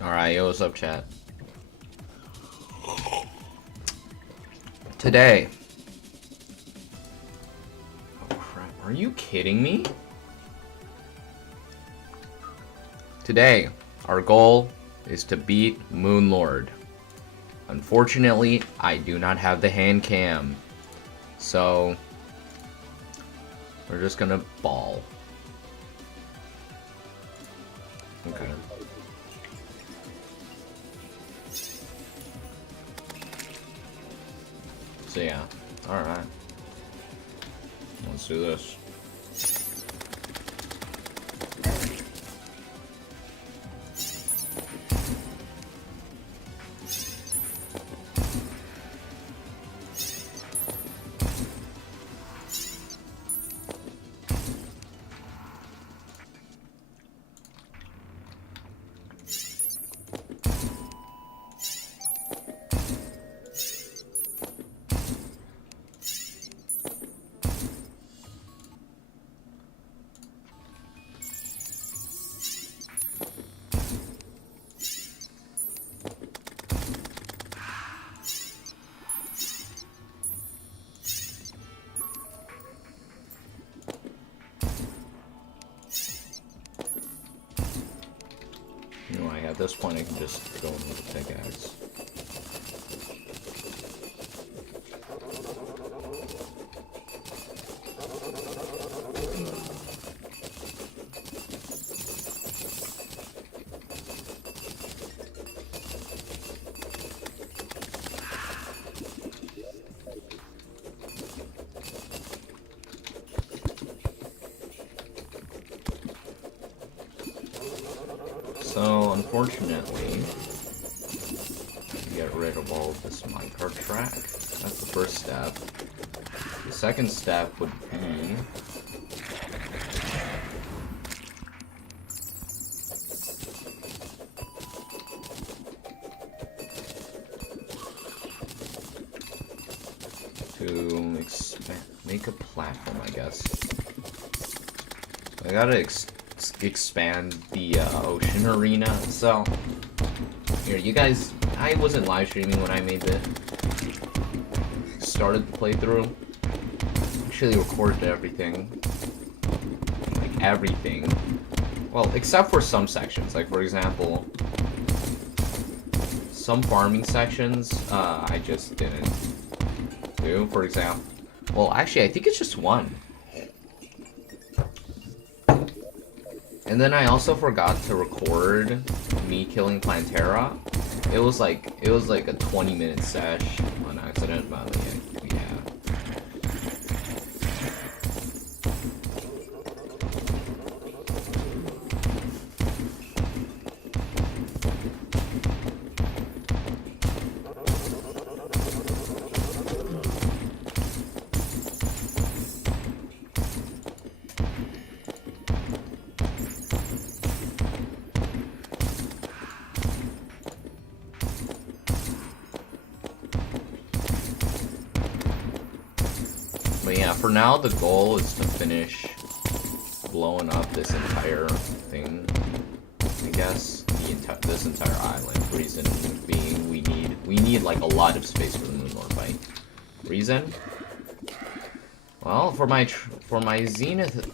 Alright, yo, what's up, chat? Today. Oh crap, are you kidding me? Today, our goal is to beat Moonlord. Unfortunately, I do not have the hand cam. So, we're just gonna ball. Okay. So yeah, alright. Let's do this. You know, at this point I can just go in with the pickaxe. So, unfortunately, get rid of all of this minecart track. That's the first step. The second step would be to make a platform, I guess. I gotta expand the ocean arena. So here, you guys, I wasn't live streaming when I made the started the playthrough. Actually recorded everything, like everything. Well, except for some sections, like for example, some farming sections I just didn't do. For example, well, actually, I think it's just one. And then I also forgot to record me killing Plantera. It was like a 20-minute sesh on accident, but yeah. But yeah, for now the goal is to finish blowing up this entire thing, I guess. This entire island. Reason being, we need like a lot of space for the Moonlord, right? Reason? Well, for my Zenith,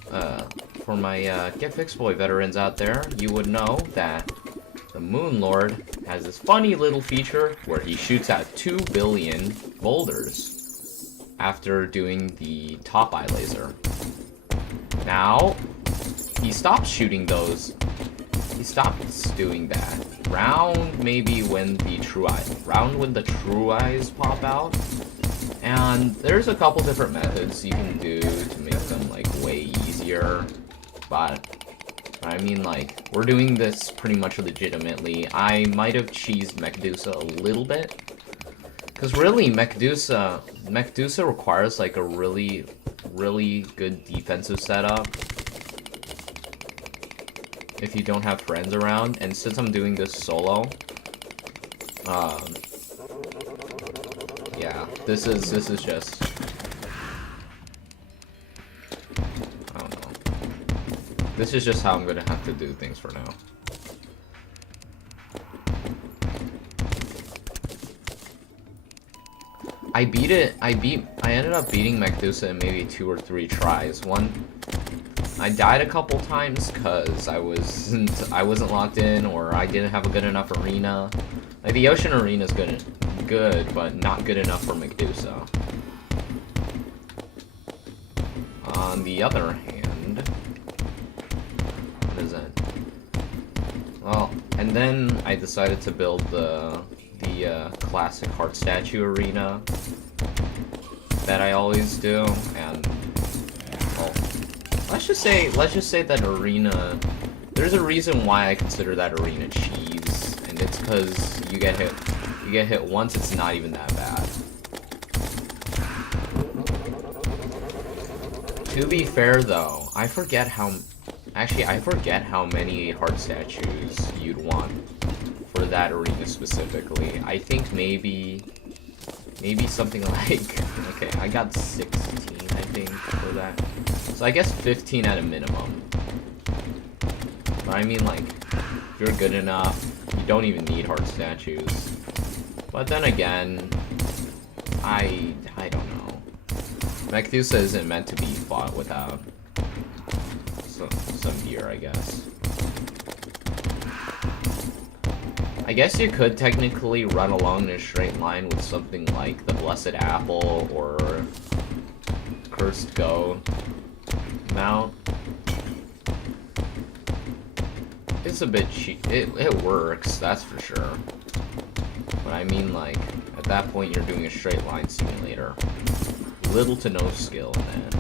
for my Get Fixed Boy veterans out there, you would know that the Moonlord has this funny little feature where he shoots out 2 billion boulders after doing the top eye laser. Now, he stops shooting those. He stops doing that round maybe when the true eyes pop out. And there's a couple different methods you can do to make them like way easier. But I mean, like, we're doing this pretty much legitimately. I might have cheesed Mechadusa a little bit. Because really, Mechadusa requires like a really good defensive setup if you don't have friends around. And since I'm doing this solo, yeah, this is just, I don't know. This is just how I'm gonna have to do things for now. I ended up beating Medusa in maybe 2 or 3 tries. I died a couple times because I wasn't locked in, or I didn't have a good enough arena. Like, the ocean arena is good, but not good enough for Medusa. On the other hand, what is that? Well, and then I decided to build the classic heart statue arena that I always do, and well, let's just say that arena. There's a reason why I consider that arena cheese, and it's because you get hit once. It's not even that bad. To be fair, though, I forget how many heart statues you'd want for that arena specifically. I think maybe something like, okay, I got 16, I think, for that. So I guess 15 at a minimum. But I mean, like, if you're good enough, you don't even need heart statues. But then again, I don't know. Medusa isn't meant to be fought without some gear, I guess. I guess you could technically run along in a straight line with something like the Blessed Apple or Cursed Goat mount. It's a bit cheap. It works, that's for sure. But I mean, like, at that point you're doing a straight line simulator. Little to no skill in that.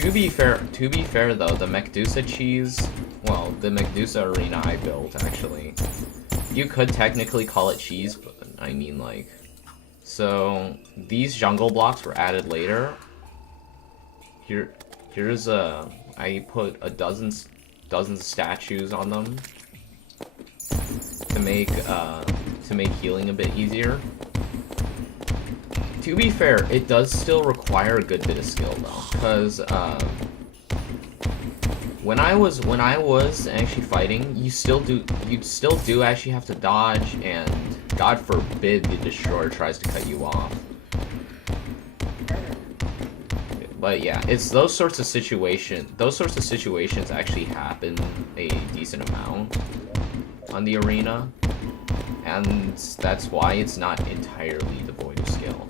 To be fair though, the Medusa cheese, well, the Medusa arena I built, actually, you could technically call it cheese, but I mean, like, so these jungle blocks were added later. Here's I put a dozen statues on them to make healing a bit easier. To be fair, it does still require a good bit of skill though, because when I was actually fighting, you'd still do actually have to dodge, and God forbid the destroyer tries to cut you off. But yeah, it's those sorts of situations actually happen a decent amount on the arena, and that's why it's not entirely devoid of skill.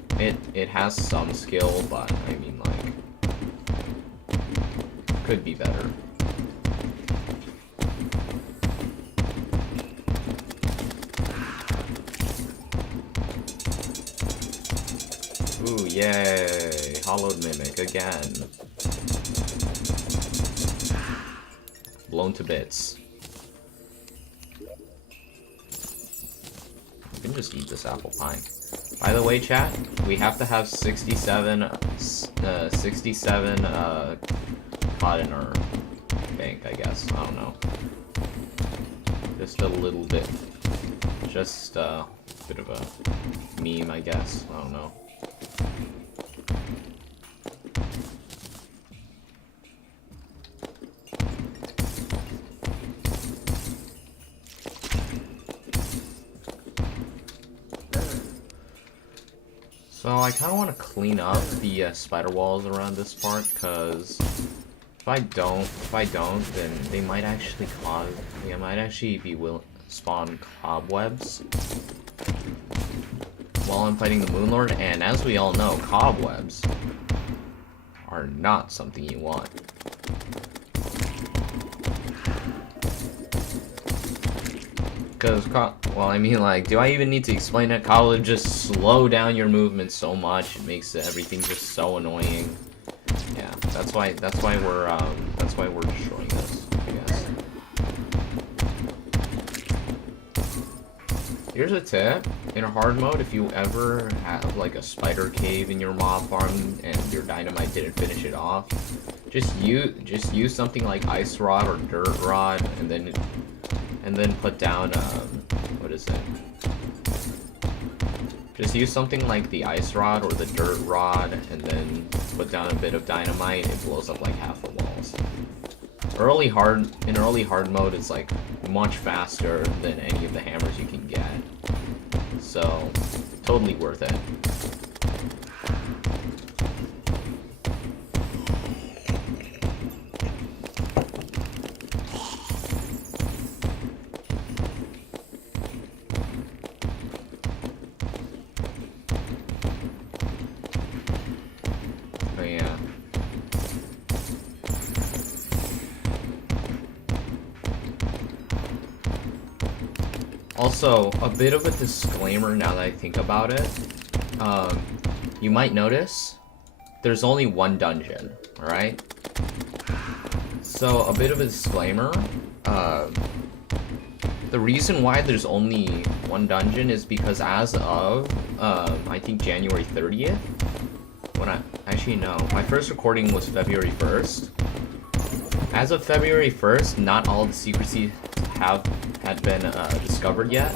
It has some skill, but I mean, like, could be better. Ooh, yay! Hollowed Mimic again. Blown to bits. You can just eat this apple pie. By the way, chat, we have to have 67 caught in our bank, I guess. I don't know. Just a little bit. Just a bit of a meme, I guess. I don't know. So I kind of want to clean up the spider walls around this part, because if I don't, then they might actually spawn cobwebs while I'm fighting the Moonlord, and as we all know, cobwebs are not something you want. Because, well, I mean, like, do I even need to explain that? Cobwebs just slow down your movement so much. It makes everything just so annoying. Yeah, that's why we're destroying this, I guess. Here's a tip. In a hard mode, if you ever have, like, a spider cave in your mob farm and your dynamite didn't finish it off, just use something like ice rod or dirt rod, and then put down, what is it? Just use something like the ice rod or the dirt rod, and then put down a bit of dynamite. It blows up like half the walls. in early hard mode, it's like much faster than any of the hammers you can get. So, totally worth it. Also, a bit of a disclaimer now that I think about it. You might notice there's only one dungeon, alright? So, a bit of a disclaimer. The reason why there's only one dungeon is because as of, I think January 30th, actually no, my first recording was February 1st. As of February 1st, not all the secrecy had been discovered yet.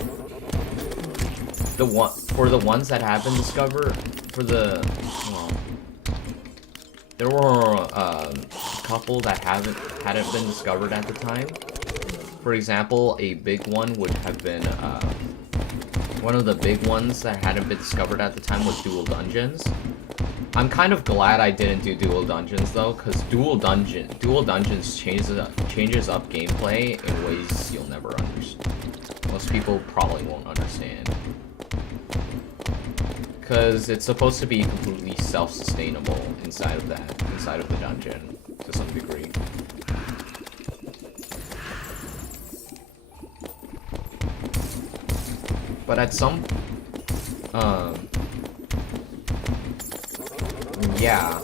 For the ones that have been discovered, there were a couple that hadn't been discovered at the time. For example, a big one would have been one of the big ones that hadn't been discovered at the time was dual dungeons. I'm kind of glad I didn't do dual dungeons though, because dual dungeons changes up gameplay in ways you'll never understand. Most people probably won't understand, because it's supposed to be completely self-sustainable inside of the dungeon to some degree. But at some yeah,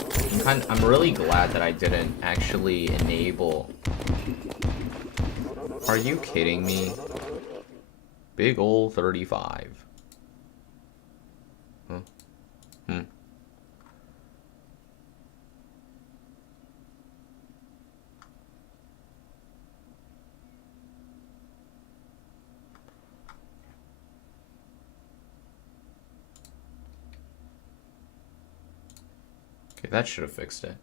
I'm really glad that I didn't actually enable. Are you kidding me? Big ol' 35. Huh? Okay, that should have fixed it.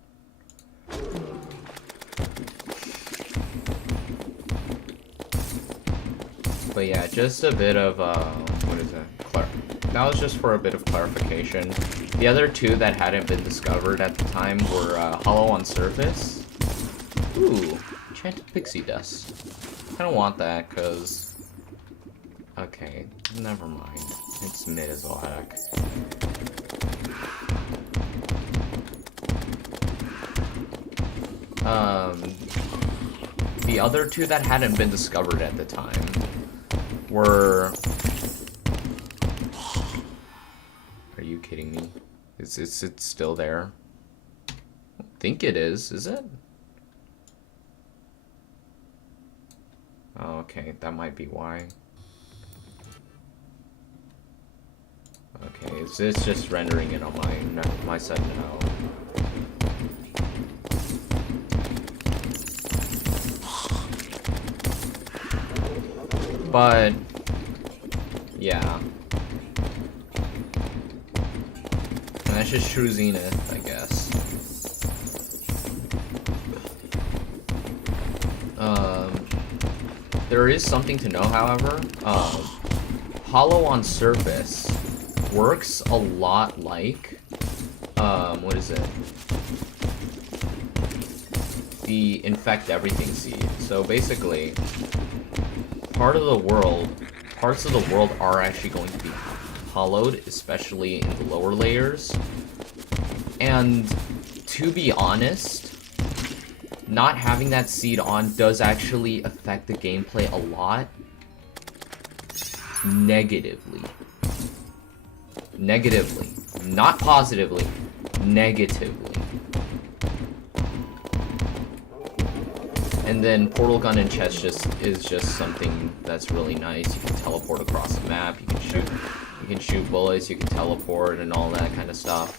But yeah, just a bit of, what is it? That was just for a bit of clarification. The other two that hadn't been discovered at the time were Hollow on Surface. Ooh, Enchanted Pixie Dust. I don't want that, because... Okay, never mind. It's mid as all heck. The other two that hadn't been discovered at the time were... Are you kidding me? Is it still there? I don't think it is it? Oh, okay, that might be why. Okay, it's just rendering it on my side now. But yeah, and that's just true Zenith, I guess. There is something to know, however. Hollow on Surface works a lot like what is it? The Infect Everything seed. So basically, parts of the world are actually going to be hollowed, especially in the lower layers. And to be honest, not having that seed on does actually affect the gameplay a lot. Negatively. Not positively. Negatively. And then Portal Gun and Chest is just something that's really nice. You can teleport across the map, you can shoot bullets, you can teleport and all that kind of stuff.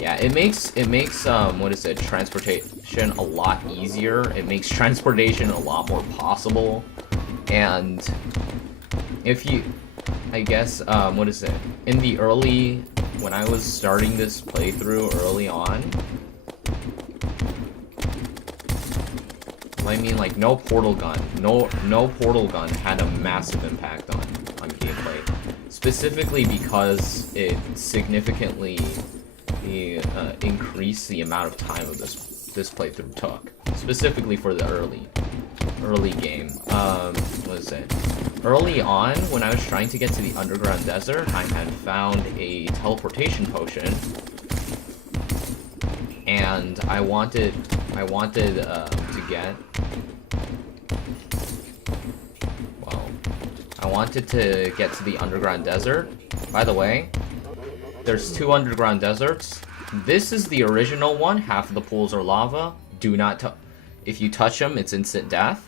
Yeah, it makes what is it, transportation a lot easier. It makes transportation a lot more possible. And if you, I guess, what is it? In the early, when I was starting this playthrough early on, I mean, like, no portal gun. No portal gun had a massive impact on gameplay. Specifically because it significantly increased the amount of time of this playthrough took. Specifically for the early game. What is it? Early on, when I was trying to get to the underground desert, I had found a teleportation potion, and I wanted to get. Well, I wanted to get to the underground desert. By the way, there's 2 underground deserts. This is the original one. Half of the pools are lava. Do not touch. If you touch them, it's instant death.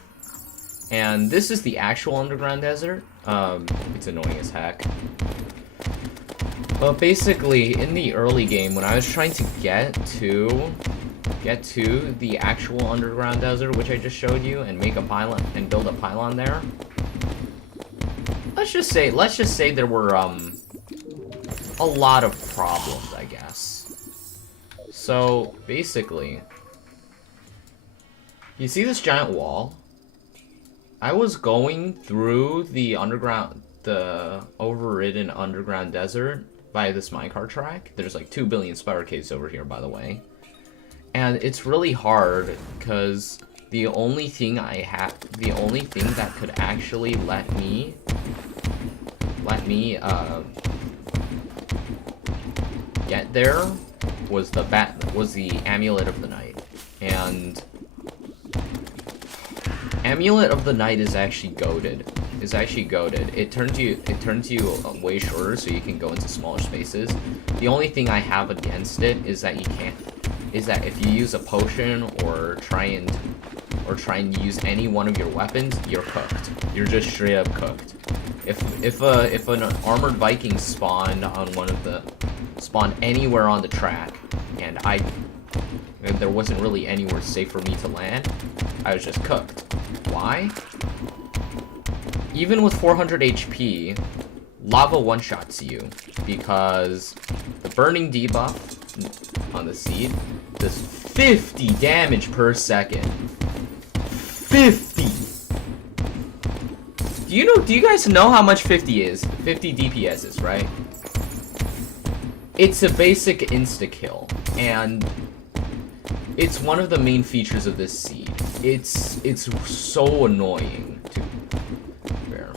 And this is the actual underground desert. It's annoying as heck. But basically, in the early game, when I was trying to get to the actual underground desert, which I just showed you, and make a pylon and build a pylon there, let's just say there were a lot of problems, I guess. So basically, you see this giant wall? I was going through the overridden underground desert by this minecart track. There's like 2 billion spider caves over here, by the way. And it's really hard because the only thing that could actually let me get there was the Amulet of the Night. And Amulet of the Night is actually goated. It turns you way shorter, so you can go into smaller spaces. The only thing I have against it is that if you use a potion or try and use any one of your weapons, you're cooked. You're just straight up cooked. If an armored Viking spawned anywhere on the track, and there wasn't really anywhere safe for me to land, I was just cooked. Why? Even with 400 HP, lava one-shots you, because the burning debuff on the seed does 50 damage per second. 50! Do you guys know how much 50 is? 50 DPS is, right? It's a basic insta-kill, and it's one of the main features of this seed. It's so annoying to bear.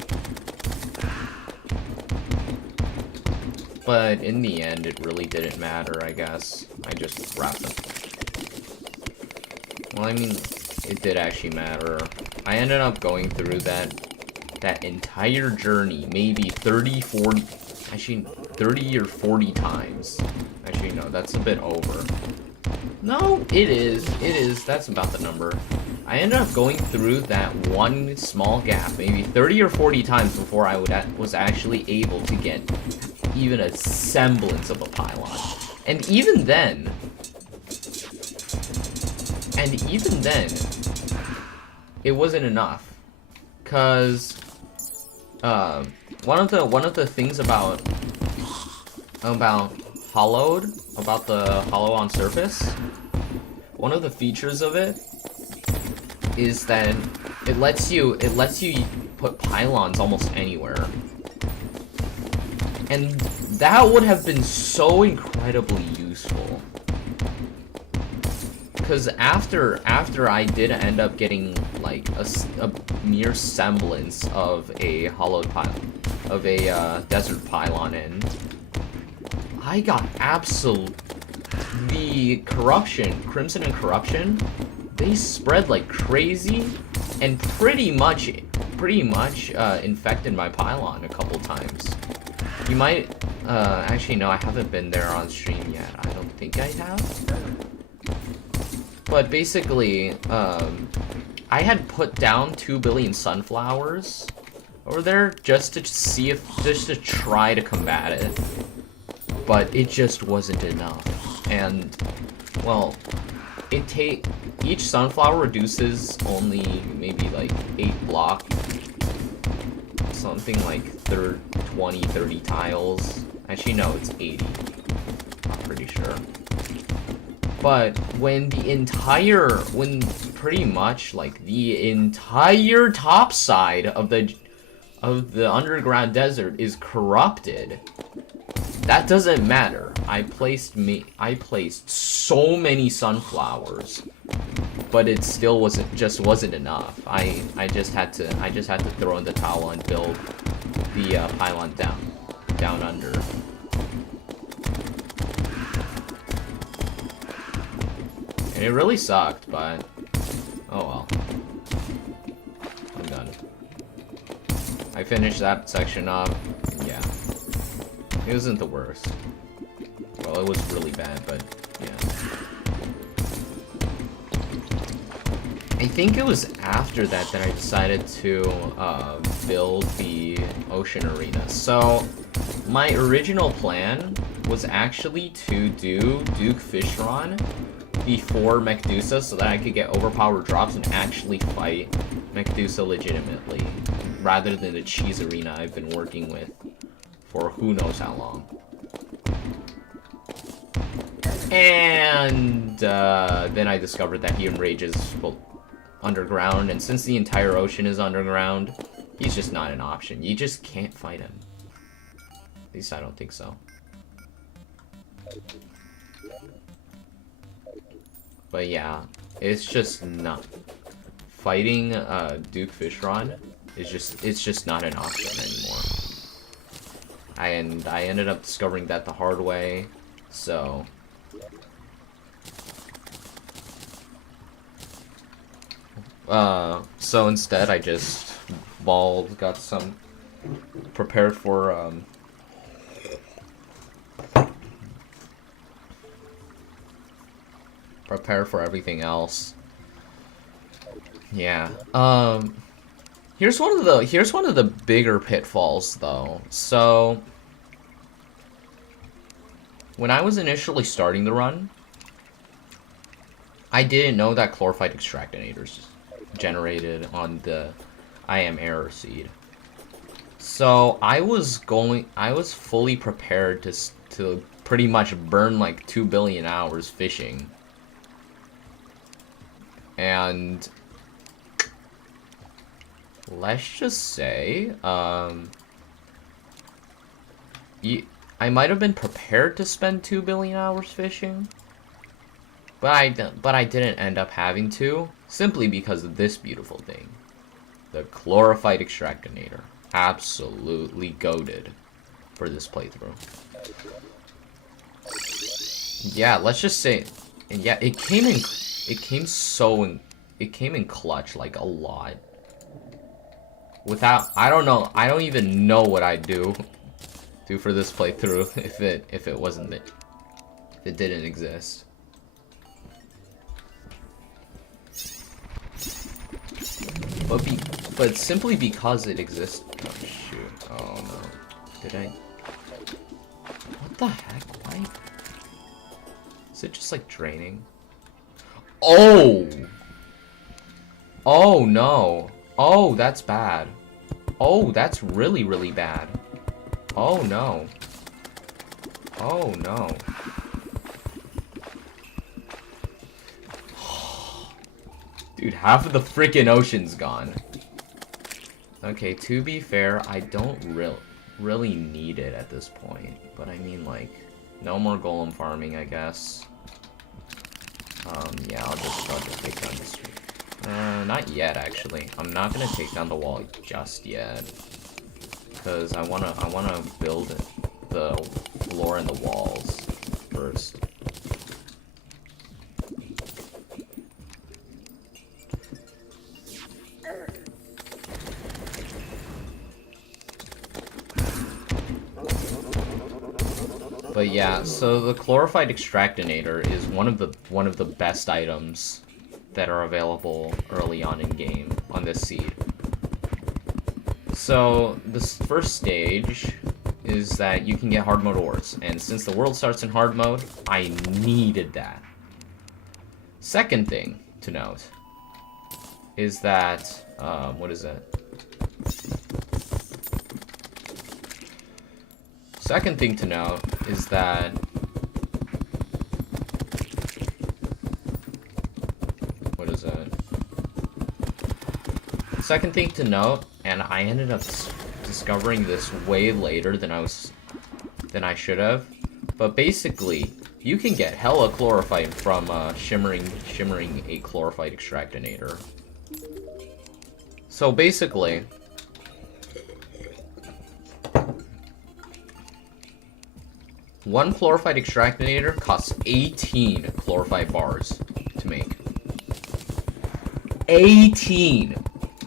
But in the end, it really didn't matter, I guess. I just wrapped them. Well, I mean, it did actually matter. I ended up going through that entire journey, maybe 30 or 40 times. Actually, no, that's a bit over. No, it is, that's about the number. I ended up going through that one small gap, maybe 30 or 40 times before I was actually able to get even a semblance of a pylon. And even then, it wasn't enough. Cause one of the things about Hollowed, about the Hollow on Surface, one of the features of it is that it lets you put pylons almost anywhere. And that would have been so incredibly useful. Because after I did end up getting like a mere semblance of a hollowed pylon, of a desert pylon in, I got the Crimson and Corruption, they spread like crazy and pretty much infected my pylon a couple times. You might actually no, I haven't been there on stream yet. I don't think I have. But basically, I had put down 2 billion sunflowers over there just to try to combat it. But it just wasn't enough. And, well, each sunflower reduces only maybe like 8 block, something like 20, 30 tiles. Actually, no, it's 80. I'm pretty sure. But when pretty much like the entire top side of the underground desert is corrupted, that doesn't matter. I placed so many sunflowers, but it still wasn't enough. I just had to throw in the towel and build the pylon down under. And it really sucked, but oh well. I'm done. I finished that section up. Yeah. It wasn't the worst. Well, it was really bad, but yeah. I think it was after that I decided to build the ocean arena. So my original plan was actually to do Duke Fishron before Medusa so that I could get overpowered drops and actually fight Medusa legitimately, rather than the cheese arena I've been working with for who knows how long. And then I discovered that he enrages underground, and since the entire ocean is underground, he's just not an option. You just can't fight him. At least I don't think so. But yeah, it's just not fighting Duke Fishron is just not an option anymore. And I ended up discovering that the hard way, so so instead I just got some prepared for everything else. Yeah. Here's one of the bigger pitfalls though. So when I was initially starting the run, I didn't know that chlorophyte extractinators generated on the I am error seed. So I was fully prepared to pretty much burn like 2 billion hours fishing. And let's just say, I might have been prepared to spend 2 billion hours fishing, but I didn't end up having to, simply because of this beautiful thing. The chlorophyte extractinator. Absolutely goated for this playthrough. Yeah, let's just say, and yeah, it came in clutch, like, a lot. I don't even know what I'd do for this playthrough if it didn't exist. But simply because it exists. Oh shoot! Oh no! Did I? What the heck? Why? Is it just like draining? Oh! Oh no! Oh, that's bad. Oh, that's really, really bad. Oh no. Oh no. Dude, half of the freaking ocean's gone. Okay, to be fair, I don't really need it at this point. But I mean, like, no more golem farming, I guess. Yeah, I'll just take down the street. Not yet, actually. I'm not gonna take down the wall just yet, because I wanna build the floor and the walls first. But yeah, so the chlorophyte extractinator is one of the best items that are available early on in game on this seed. So this first stage is that you can get hard mode ores, and since the world starts in hard mode, I needed that. Second thing to note is that what is it? Second thing to note is that what is it? Second thing to note, and I ended up discovering this way later than I should have, but basically, you can get hella chlorophyte from shimmering a chlorophyte extractinator. So basically, one chlorophyte extractinator costs 18 chlorophyte bars to make. 18!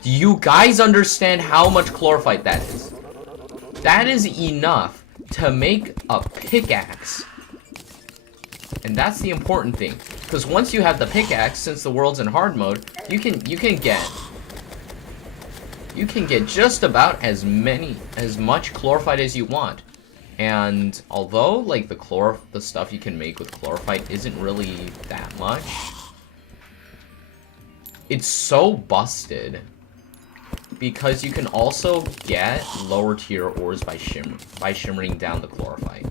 Do you guys understand how much chlorophyte that is? That is enough to make a pickaxe. And that's the important thing. Because once you have the pickaxe, since the world's in hard mode, you can get just about as much chlorophyte as you want. And although like the stuff you can make with chlorophyte isn't really that much, it's so busted because you can also get lower tier ores by shimmering down the chlorophyte.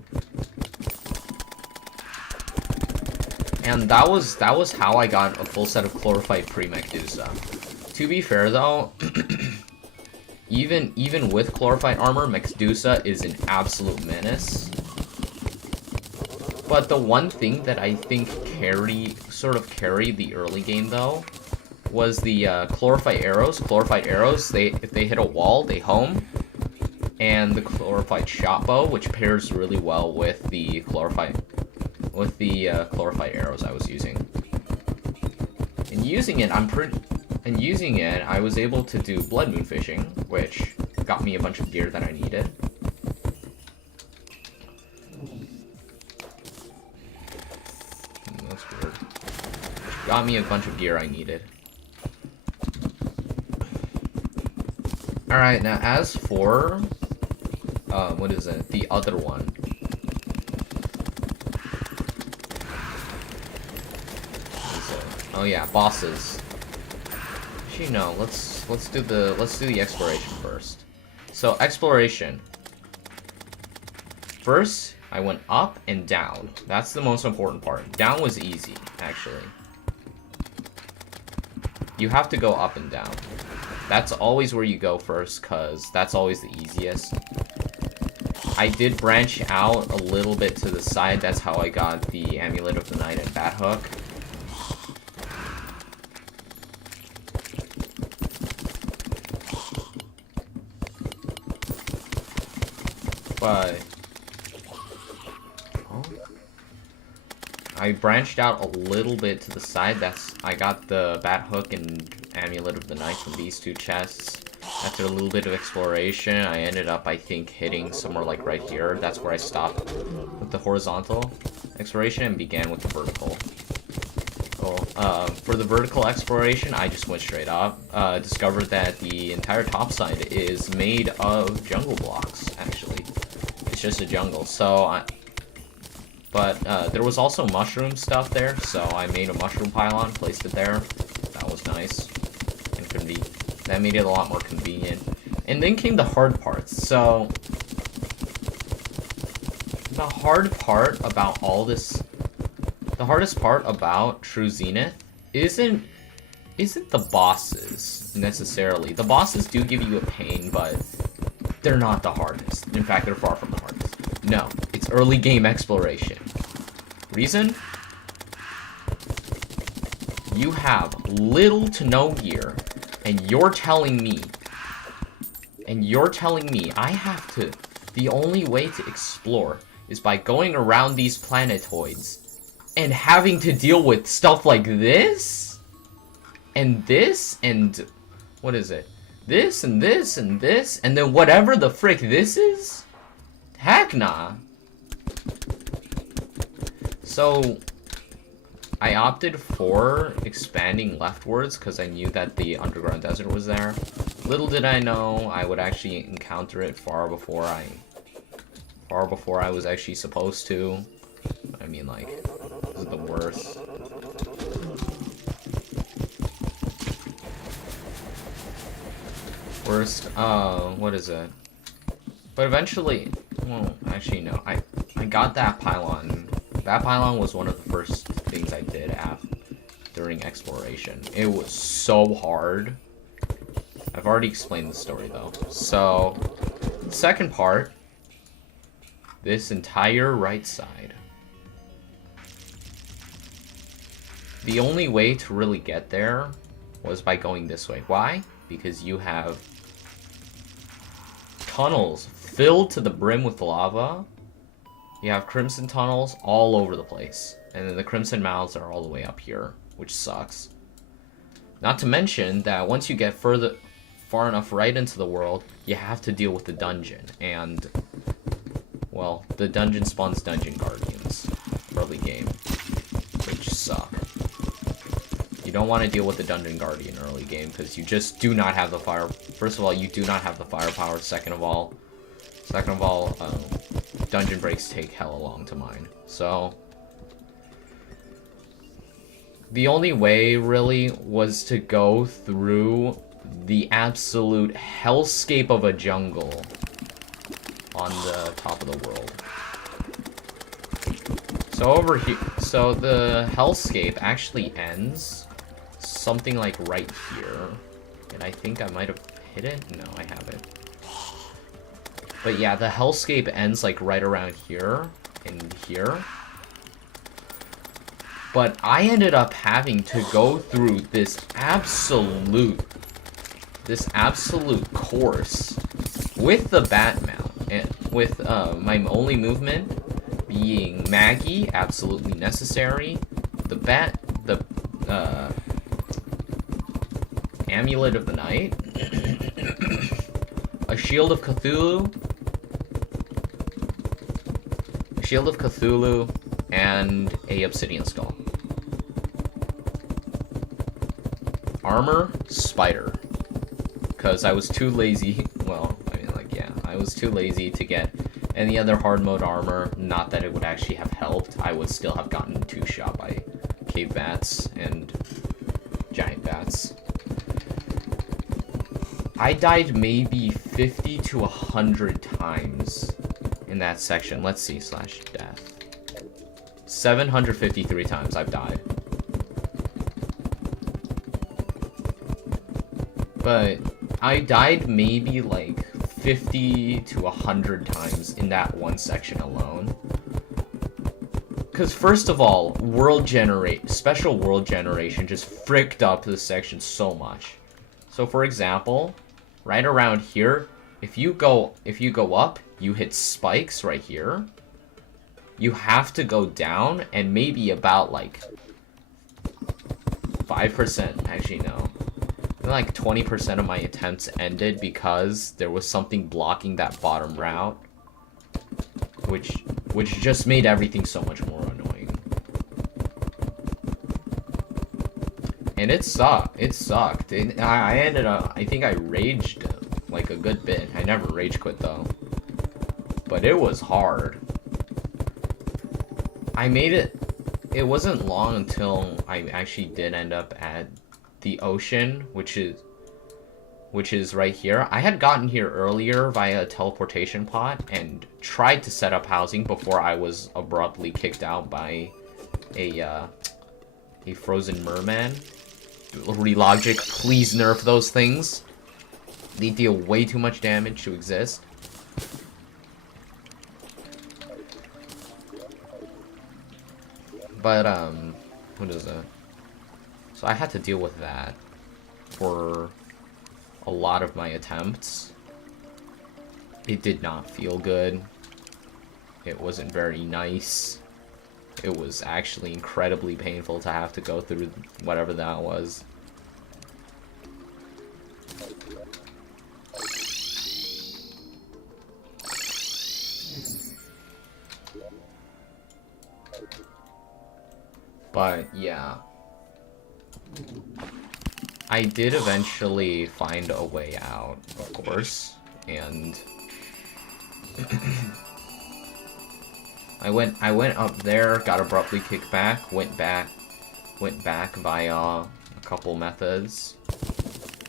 And that was how I got a full set of chlorophyte pre-Medusa. To be fair though, even with chlorophyte armor, Medusa is an absolute menace. But the one thing that I think sort of carried the early game though was the chlorophyte arrows. Chlorophyte arrows, if they hit a wall, they home. And the chlorophyte shot bow, which pairs really well with the chlorophyte arrows I was using. And using it, I was able to do blood moon fishing, which got me a bunch of gear that I needed. That's weird. Got me a bunch of gear I needed. Alright, now as for what is it? The other one. What is it? Oh yeah, bosses. Actually no, let's do the exploration first. So exploration. First, I went up and down. That's the most important part. Down was easy, actually. You have to go up and down. That's always where you go first, cause that's always the easiest. I did branch out a little bit to the side. That's how I got the Amulet of the Night and Bat Hook. But I branched out a little bit to the side. I got the Bat Hook and Amulet of the Night from these two chests. After a little bit of exploration, I ended up, I think, hitting somewhere like right here. That's where I stopped with the horizontal exploration and began with the vertical. So, for the vertical exploration, I just went straight up. Discovered that the entire top side is made of jungle blocks, actually. It's just a jungle, so but there was also mushroom stuff there, so I made a mushroom pylon, placed it there. That was nice and convenient. That made it a lot more convenient. And then came the hard parts. So the hard part about all this, the hardest part about True Zenith isn't the bosses necessarily. The bosses do give you a pain, but they're not the hardest. In fact, they're far from the hardest. No, it's early game exploration. Reason? You have little to no gear, and you're telling me I have to, the only way to explore is by going around these planetoids and having to deal with stuff like this? And this, and what is it? This, and this, and this, and then whatever the frick this is? Heck nah. So, I opted for expanding leftwards because I knew that the underground desert was there. Little did I know I would actually encounter it far before I was actually supposed to. I mean, like, this is the worst. What is it? But eventually, well, actually no, I got that pylon. That pylon was one of the first things I did after during exploration. It was so hard. I've already explained the story though. So, second part, this entire right side. The only way to really get there was by going this way. Why? Because you have tunnels filled to the brim with lava. You have crimson tunnels all over the place. And then the crimson mouths are all the way up here, which sucks. Not to mention that once you get far enough right into the world, you have to deal with the dungeon. And, well, the dungeon spawns dungeon guardians early game, which suck. You don't want to deal with the dungeon guardian early game because you just do not have the fire. First of all, you do not have the firepower. Second of all, dungeon breaks take hella long to mine. So the only way really was to go through the absolute hellscape of a jungle on the top of the world. So over here, so the hellscape actually ends something like right here. And I think I might have hit it? No, I haven't. But yeah, the hellscape ends like right around here and here. But I ended up having to go through this absolute course with the bat mount and with my only movement being Maggie, absolutely necessary. The Amulet of the Night, a Shield of Cthulhu, and a Obsidian Skull. Armor, Spider. Because I was too lazy, well, I mean, like, yeah, I was too lazy to get any other hard mode armor. Not that it would actually have helped. I would still have gotten two-shot by cave bats and giant bats. I died maybe 50 to 100 times in that section. Let's see, /death. 753 times I've died. But I died maybe like 50 to 100 times in that one section alone. Because first of all, special world generation just fricked up this section so much. So for example, right around here, if you go up, you hit spikes right here. You have to go down, and maybe about like 5%, actually no, like 20% of my attempts ended because there was something blocking that bottom route, which just made everything so much more annoying. And it sucked. I ended up, I think I raged like a good bit. I never rage quit though. But it was hard. I made it, it wasn't long until I actually did end up at the ocean, which is right here. I had gotten here earlier via a teleportation pod and tried to set up housing before I was abruptly kicked out by a frozen merman. Relogic, please nerf those things. They deal way too much damage to exist. But, what is it? So I had to deal with that for a lot of my attempts. It did not feel good. It wasn't very nice. It was actually incredibly painful to have to go through whatever that was. But, yeah. I did eventually find a way out, of course, and I went up there, got abruptly kicked back, went back via a couple methods,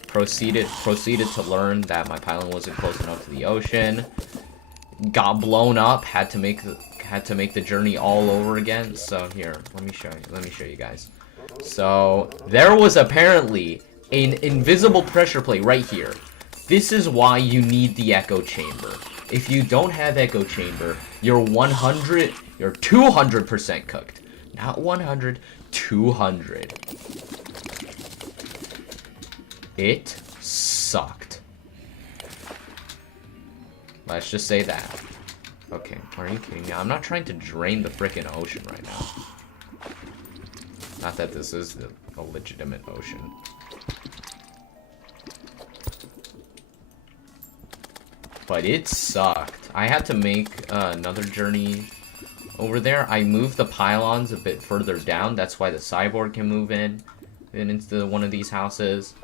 proceeded to learn that my pylon wasn't close enough to the ocean, got blown up, had to make the journey all over again. So here, let me show you guys. So there was apparently an invisible pressure plate right here. This is why you need the echo chamber. If you don't have echo chamber, you're 200% cooked. Not 100, 200. It sucked. Let's just say that. Okay, are you kidding me? I'm not trying to drain the frickin' ocean right now. Not that this is a legitimate ocean. But it sucked. I had to make another journey over there. I moved the pylons a bit further down. That's why the cyborg can move in into one of these houses.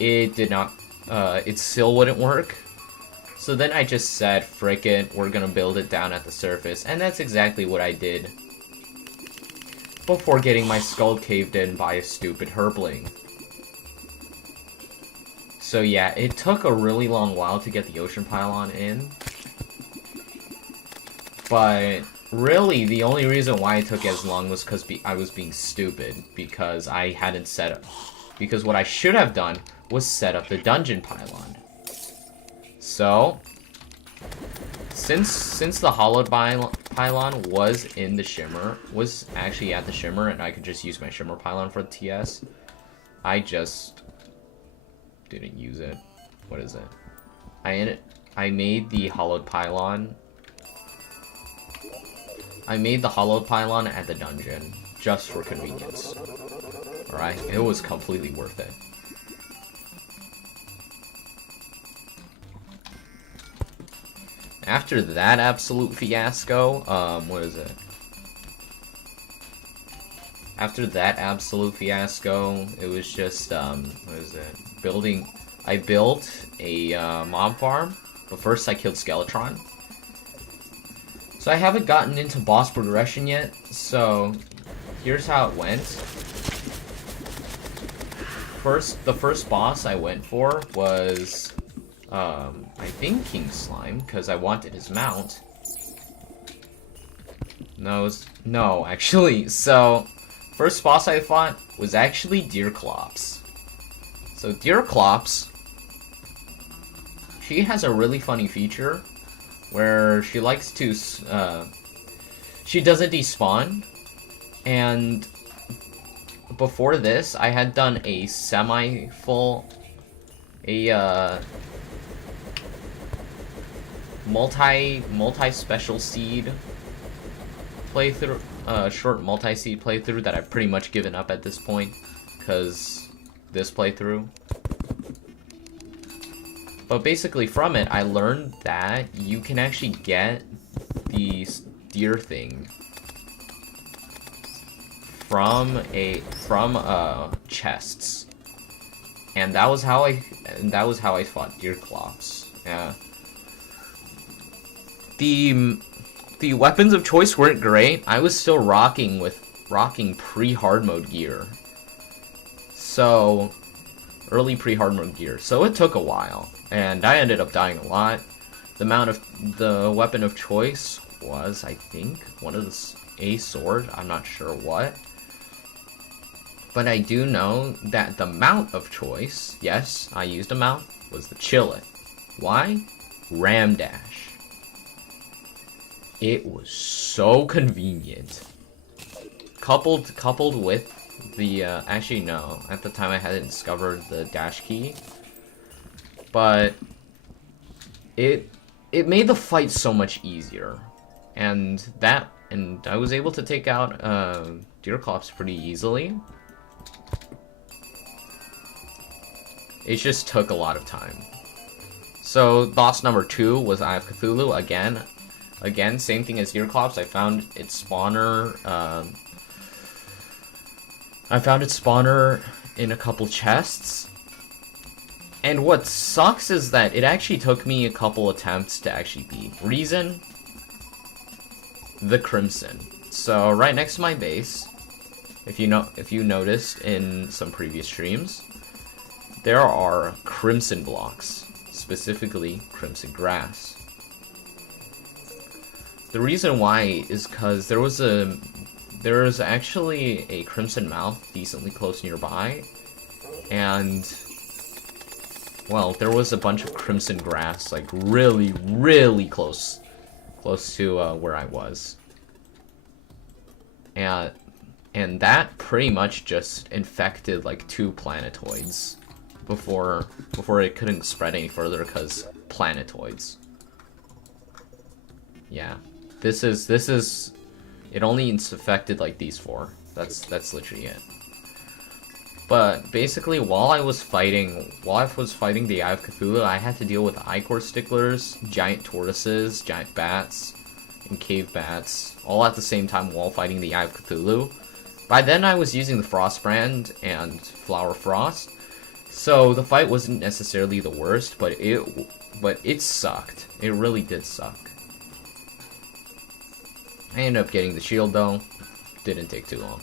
It did not, it still wouldn't work. So then I just said, frick it, we're gonna build it down at the surface. And that's exactly what I did before getting my skull caved in by a stupid herpling. So yeah, it took a really long while to get the ocean pylon in. But really, the only reason why it took as long was because I was being stupid. Because I hadn't set up... Because what I should have done was set up the dungeon pylon. So, since the hollowed pylon was in the shimmer, was actually at the shimmer, and I could just use my shimmer pylon for the TS, I just didn't use it. What is it? I made the hollowed pylon. I made the hollowed pylon at the dungeon just for convenience. Alright, it was completely worth it. After that absolute fiasco, what is it? After that absolute fiasco, it was just, what is it? I built a mob farm, but first I killed Skeletron. So I haven't gotten into boss progression yet, so here's how it went. The first boss I went for was, I think King Slime, because I wanted his mount. No, actually, so, first boss I fought was actually Deerclops. So Deerclops, she has a really funny feature, where she likes to, she doesn't despawn, and before this, I had done a semi-full, multi-special seed playthrough, short multi-seed playthrough that I've pretty much given up at this point, because this playthrough. But basically from it, I learned that you can actually get the deer thing from chests, and that was how I fought Deerclops. Yeah. The weapons of choice weren't great. I was still rocking pre-hard mode gear. So, early pre-hard mode gear. So it took a while, and I ended up dying a lot. The weapon of choice was, I think, a sword. I'm not sure what. But I do know that the mount of choice, yes, I used a mount, was the Chilleth. Why? Ram dash. It was so convenient. Coupled with the, actually no, at the time I hadn't discovered the dash key. But it made the fight so much easier. And I was able to take out Deerclops pretty easily. It just took a lot of time. So boss number 2 was Eye of Cthulhu again. Again, same thing as Deerclops. I found its spawner. In a couple chests. And what sucks is that it actually took me a couple attempts to actually beat. Reason? The Crimson. So right next to my base, if you noticed in some previous streams, there are crimson blocks, specifically crimson grass. The reason why is because there was a there is actually a Crimson Mouth decently close nearby, and, well, there was a bunch of Crimson Grass, like, really, really close to where I was. And that pretty much just infected, like, 2 planetoids before it couldn't spread any further, because planetoids. Yeah. This is it only infected like these 4. That's literally it. But basically, while I was fighting the Eye of Cthulhu, I had to deal with Ichor Sticklers, giant tortoises, giant bats, and cave bats, all at the same time while fighting the Eye of Cthulhu. By then, I was using the Frostbrand and Flower Frost, so the fight wasn't necessarily the worst, but it sucked. It really did suck. I ended up getting the shield though. Didn't take too long.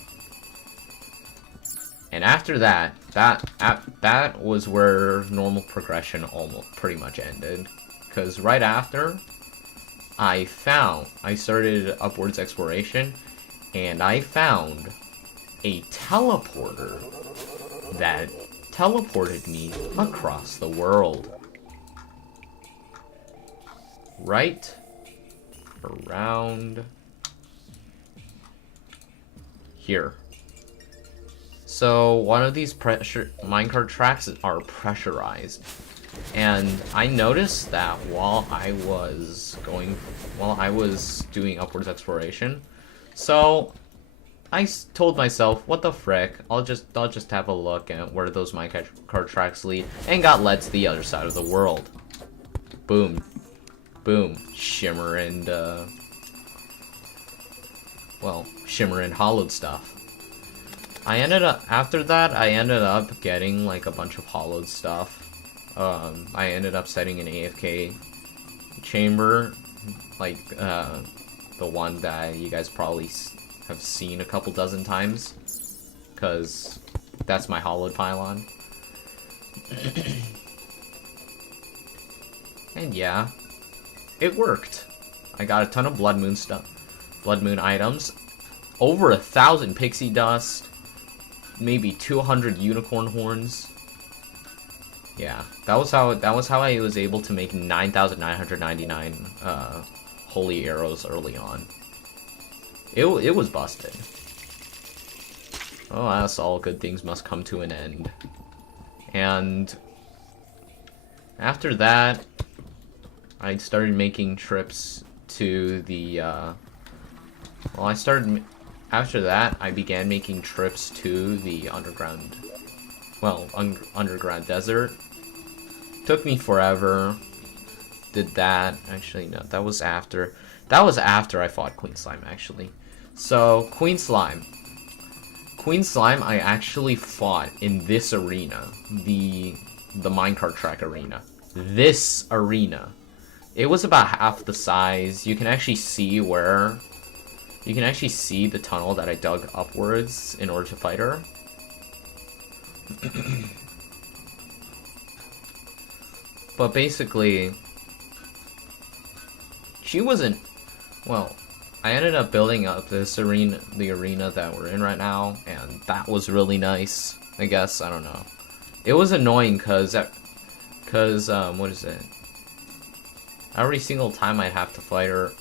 And after that, that was where normal progression almost pretty much ended. Because right after, I started Upwards Exploration, and I found a teleporter that teleported me across the world. Right around here. So one of these minecart tracks are pressurized, and I noticed that while I was doing Upwards Exploration, so I told myself, what the frick, I'll just have a look at where those minecart tracks lead, and got led to the other side of the world. Boom. Boom. Shimmer and hollowed stuff. After that, I ended up getting like a bunch of hollowed stuff. I ended up setting an AFK chamber, like the one that you guys probably have seen a couple dozen times, because that's my hollowed pylon. And yeah, it worked. I got a ton of Blood Moon items, over 1,000 pixie dust, maybe 200 unicorn horns. Yeah, that was how I was able to make 9,999 holy arrows early on. It was busted. Oh, that's all good things must come to an end. And after that, I started making trips to the after that, I began making trips to the underground desert. Took me forever. Did that. Actually, no, that was after I fought Queen Slime, actually. So, Queen Slime, I actually fought in this arena, the minecart track arena. This arena. It was about half the size. You can actually see the tunnel that I dug upwards in order to fight her. But basically, she wasn't, well, I ended up building up this arena, the arena that we're in right now, and that was really nice, I guess. I don't know. It was annoying because what is it? Every single time I'd have to fight her,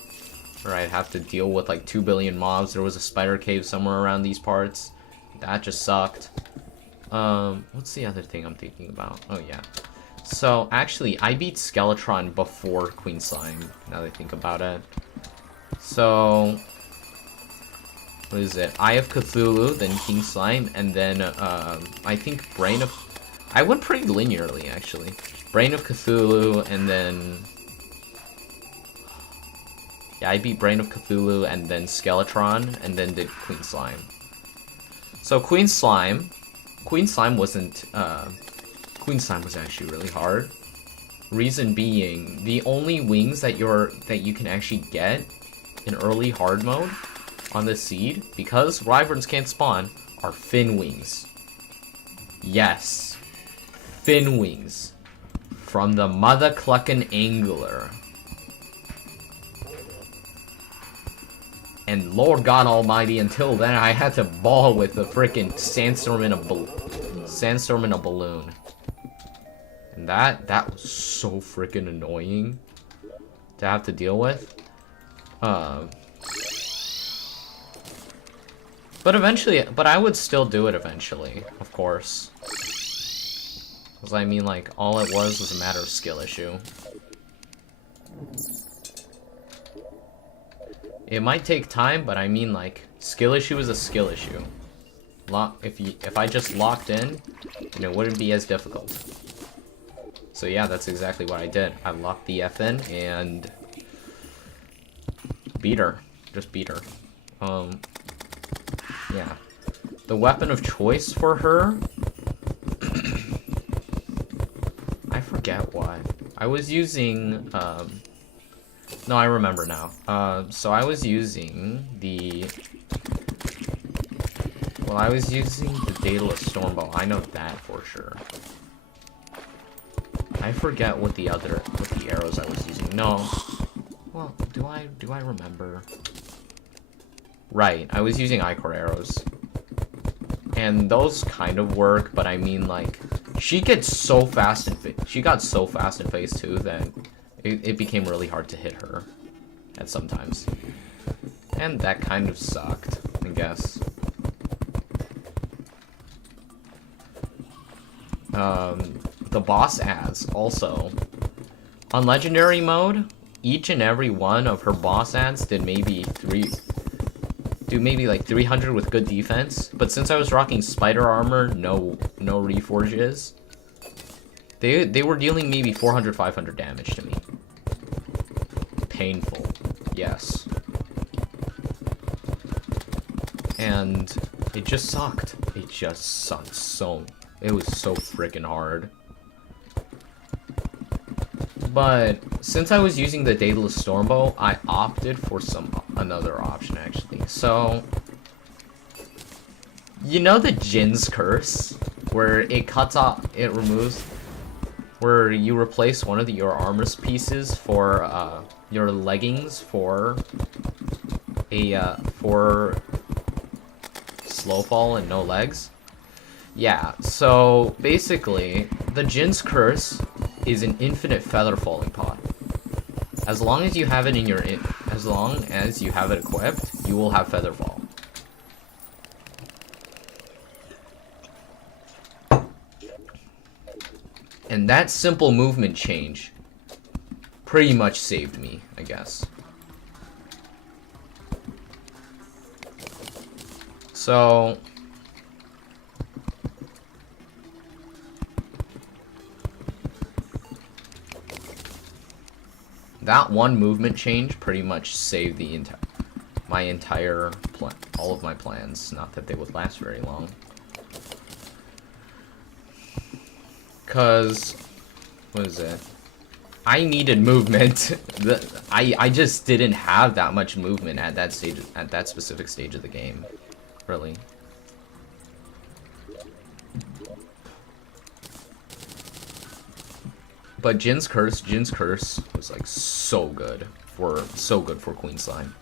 or I'd have to deal with like 2 billion mobs. There was a spider cave somewhere around these parts. That just sucked. What's the other thing I'm thinking about? Oh yeah. So actually, I beat Skeletron before Queen Slime, now that I think about it. So, what is it? Eye of Cthulhu, then King Slime, and then I think I went pretty linearly actually. Brain of Cthulhu, and then yeah, I beat Brain of Cthulhu and then Skeletron, and then did Queen Slime. So Queen Slime wasn't, Queen Slime was actually really hard. Reason being, the only wings that you can actually get in early hard mode on the seed, because wyverns can't spawn, are fin wings. Yes, fin wings from the Mother Cluckin' Angler. And Lord God Almighty, until then, I had to ball with the frickin' sandstorm in a balloon. And that was so frickin' annoying to have to deal with. But eventually, I would still do it eventually, of course. Because I mean, like, all it was a matter of skill issue. It might take time, but I mean, like, skill issue is a skill issue. If I just locked in, then it wouldn't be as difficult. So yeah, that's exactly what I did. I locked the F in and beat her. Just beat her. Yeah. The weapon of choice for her, I forget what. I was using, no, I remember now. So I was using the... Well, I was using the Daedalus Stormbow. I know that for sure. I forget what the arrows I was using. No. Well, do I remember? Right, I was using Ichor arrows. And those kind of work, but I mean, like, she got so fast in phase 2 that it became really hard to hit her at sometimes. And that kind of sucked, I guess. The boss ads also. On legendary mode, each and every one of her boss ads did maybe like 300 with good defense, but since I was rocking spider armor, no reforges, they were dealing maybe 400, 500 damage to me. Painful, yes. And it just sucked. It just sucked so. It was so freaking hard. But since I was using the Daedalus Stormbow, I opted for another option actually. So, you know the Jin's Curse, where it removes, where you replace one of your armor pieces for your leggings for slow fall and no legs. Yeah. So basically, the Jin's Curse is an infinite feather falling pot. As long as you have it equipped, you will have feather fall. And that simple movement change pretty much saved me, I guess. So that one movement change pretty much saved the all of my plans. Not that they would last very long. Cause, what is it? I needed movement. I just didn't have that much movement at that specific stage of the game, really. But Jin's Curse was like so good for Queen Slime.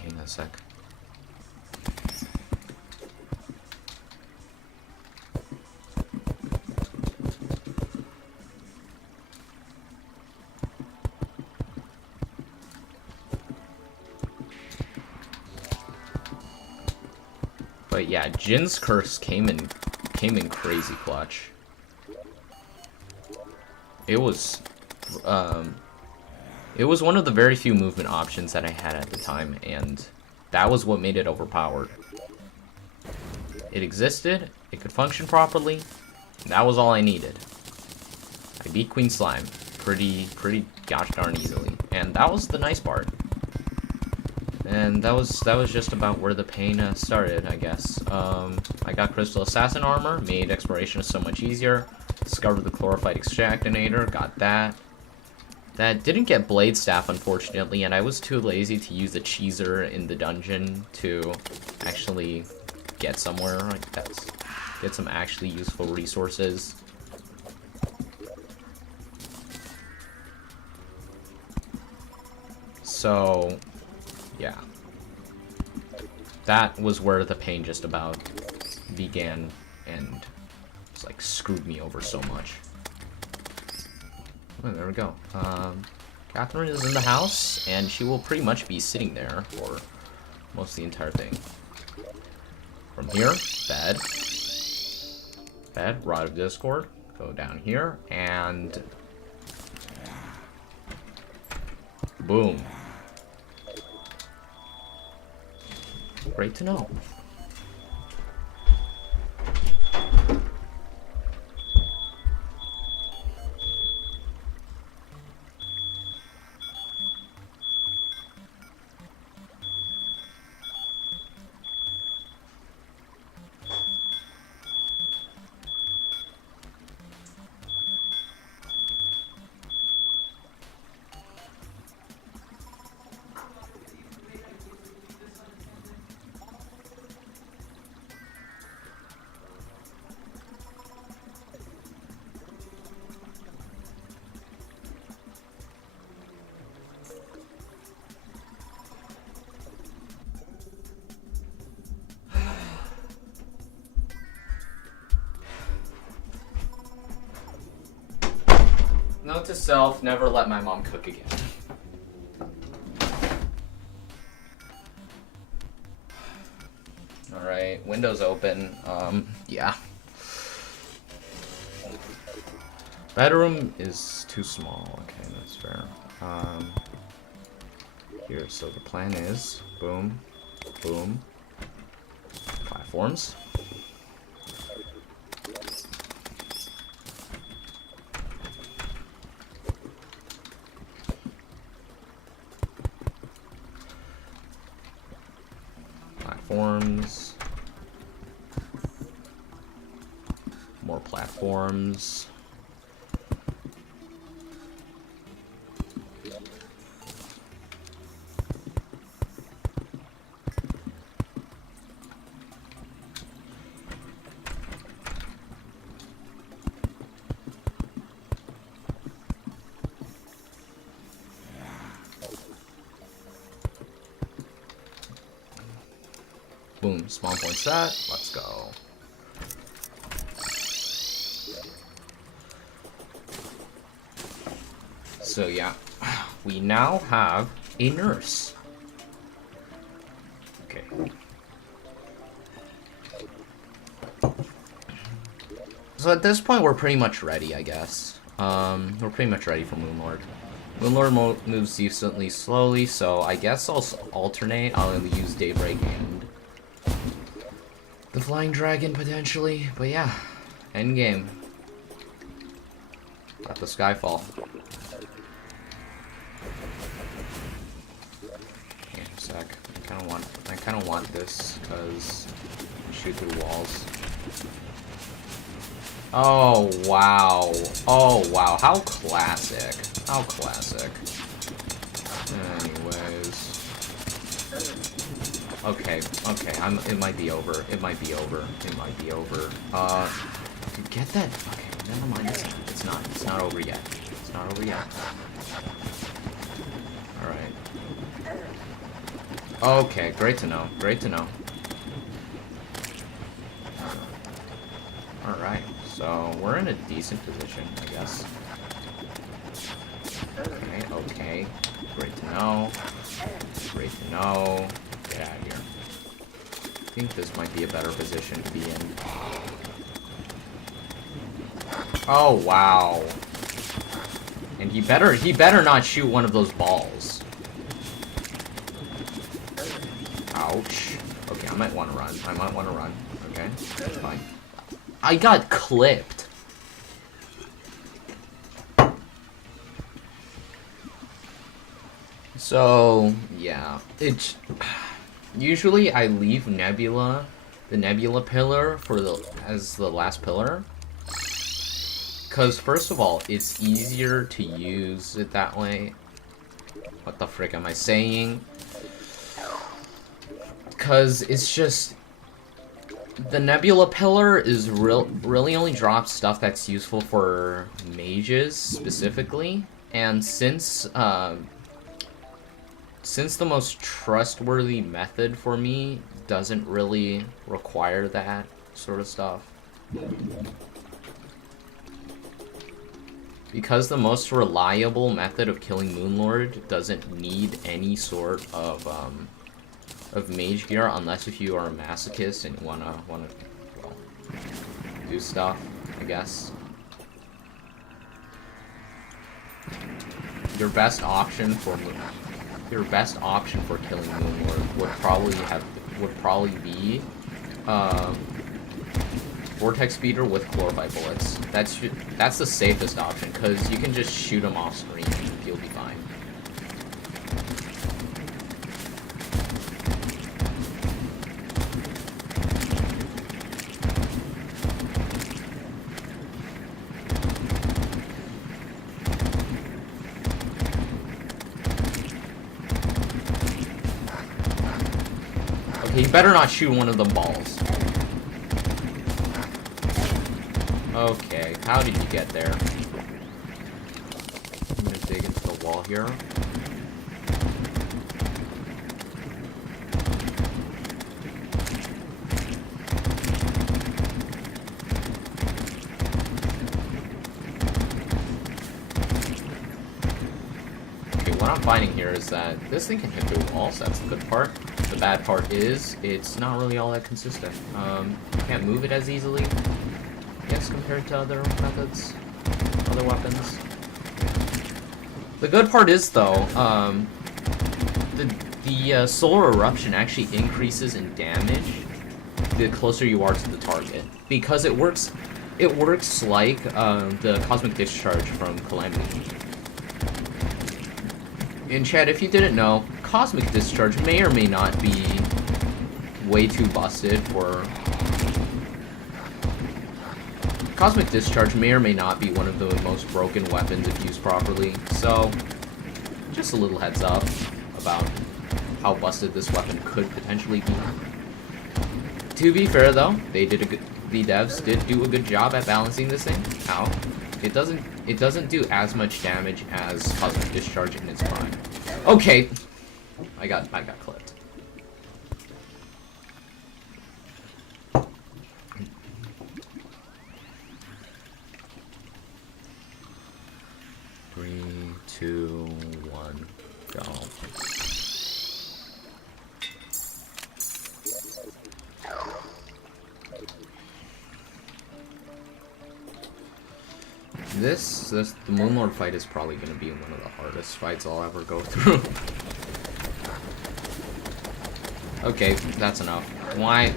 Hang on a sec. But yeah, Jin's Curse came in crazy clutch. It was one of the very few movement options that I had at the time, and that was what made it overpowered. It existed, it could function properly, and that was all I needed. I beat Queen Slime pretty gosh darn easily, and that was the nice part. And that was just about where the pain started, I guess. I got Crystal Assassin armor, made exploration so much easier. Discovered the Chlorophyte Extractinator, got that. That didn't get Blade Staff, unfortunately, and I was too lazy to use the Cheeser in the dungeon to actually get somewhere. Like, get some actually useful resources. So, yeah. That was where the pain just about began and it's like screwed me over so much. Oh, there we go. Catherine is in the house, and she will pretty much be sitting there for most of the entire thing. From here, bed. Bed, Rod of Discord. Go down here, and... boom. Great to know. Note to self, never let my mom cook again. Alright, windows open. Yeah. Bedroom is too small. Okay, that's fair. Here, so the plan is, boom, boom, platforms. Platforms. More platforms. Boom, spawn point set, let's go. So yeah, we now have a nurse. Okay. So at this point we're pretty much ready, I guess. We're pretty much ready for Moonlord. Moonlord moves decently slowly, so I guess I'll alternate. I'll use Daybreak and the Flying Dragon, potentially. But yeah, endgame. Got the Skyfall. Okay, a sec. I kinda want this, because shoot through walls. Oh, wow. Oh, wow. How classic. How classic. Anyways. Okay, it might be over. It might be over. It might be over. Get that. Okay, never mind. It's not. It's not over yet. It's not over yet. Alright. Okay, great to know. Great to know. Alright, so we're in a decent position, I guess. Okay. Great to know. Great to know. Get out of here. I think this might be a better position to be in. Oh, wow. And he better not shoot one of those balls. Ouch. Okay, I might want to run. Okay, that's fine. I got clipped. So, yeah. It's... Usually I leave Nebula, the Nebula pillar, as the last pillar. Because, first of all, it's easier to use it that way. What the frick am I saying? Because it's just... The Nebula pillar is really only drops stuff that's useful for mages, specifically. And since since the most trustworthy method for me doesn't really require that sort of stuff. Because the most reliable method of killing Moonlord doesn't need any sort of mage gear, unless if you are a masochist and wanna well, do stuff, I guess. Your best option for killing Moonlord would probably be Vortex Speeder with Chlorify Bullets. That's the safest option, because you can just shoot them off screen and you'll be fine. Okay, you better not shoot one of them balls. Okay, how did you get there? I'm gonna dig into the wall here. Okay, what I'm finding here is that this thing can hit through walls, that's the good part. The bad part is, it's not really all that consistent. You can't move it as easily. Yes, compared to other methods, other weapons. The good part is, though, the solar eruption actually increases in damage the closer you are to the target, because it works like the cosmic discharge from Calamity. And Chad, if you didn't know, cosmic discharge may or may not be way too busted for. Cosmic Discharge may or may not be one of the most broken weapons if used properly, so just a little heads up about how busted this weapon could potentially be. To be fair though, the devs did do a good job at balancing this thing out. It doesn't do as much damage as Cosmic Discharge in its prime. Okay, I got clipped. Three, two, one, go. The Moonlord fight is probably going to be one of the hardest fights I'll ever go through. Okay, that's enough. Why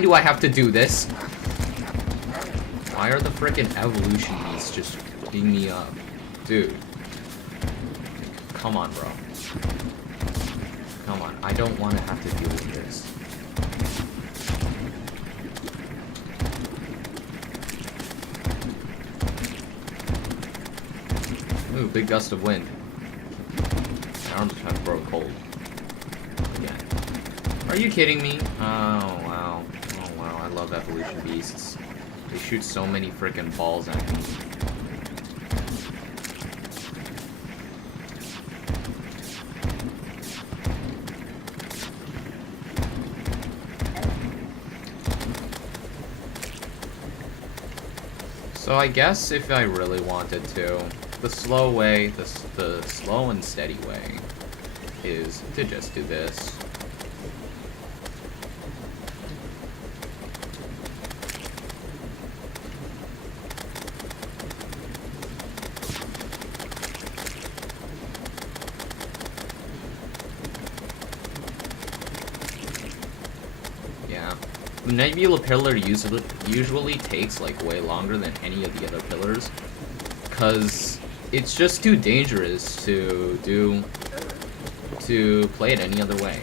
do I have to do this? Why are the frickin' evolution beasts just beating me up? Dude. Come on, bro. Come on, I don't want to have to deal with this. Ooh, big gust of wind. My arms are trying to grow cold. Again. Are you kidding me? Oh, wow. Oh, wow. I love evolution beasts. They shoot so many frickin' balls at me. So I guess if I really wanted to, the slow way, the slow and steady way, is to just do this. Yeah. The Nebula Pillar usually takes like way longer than any of the other pillars, because it's just too dangerous to play it any other way.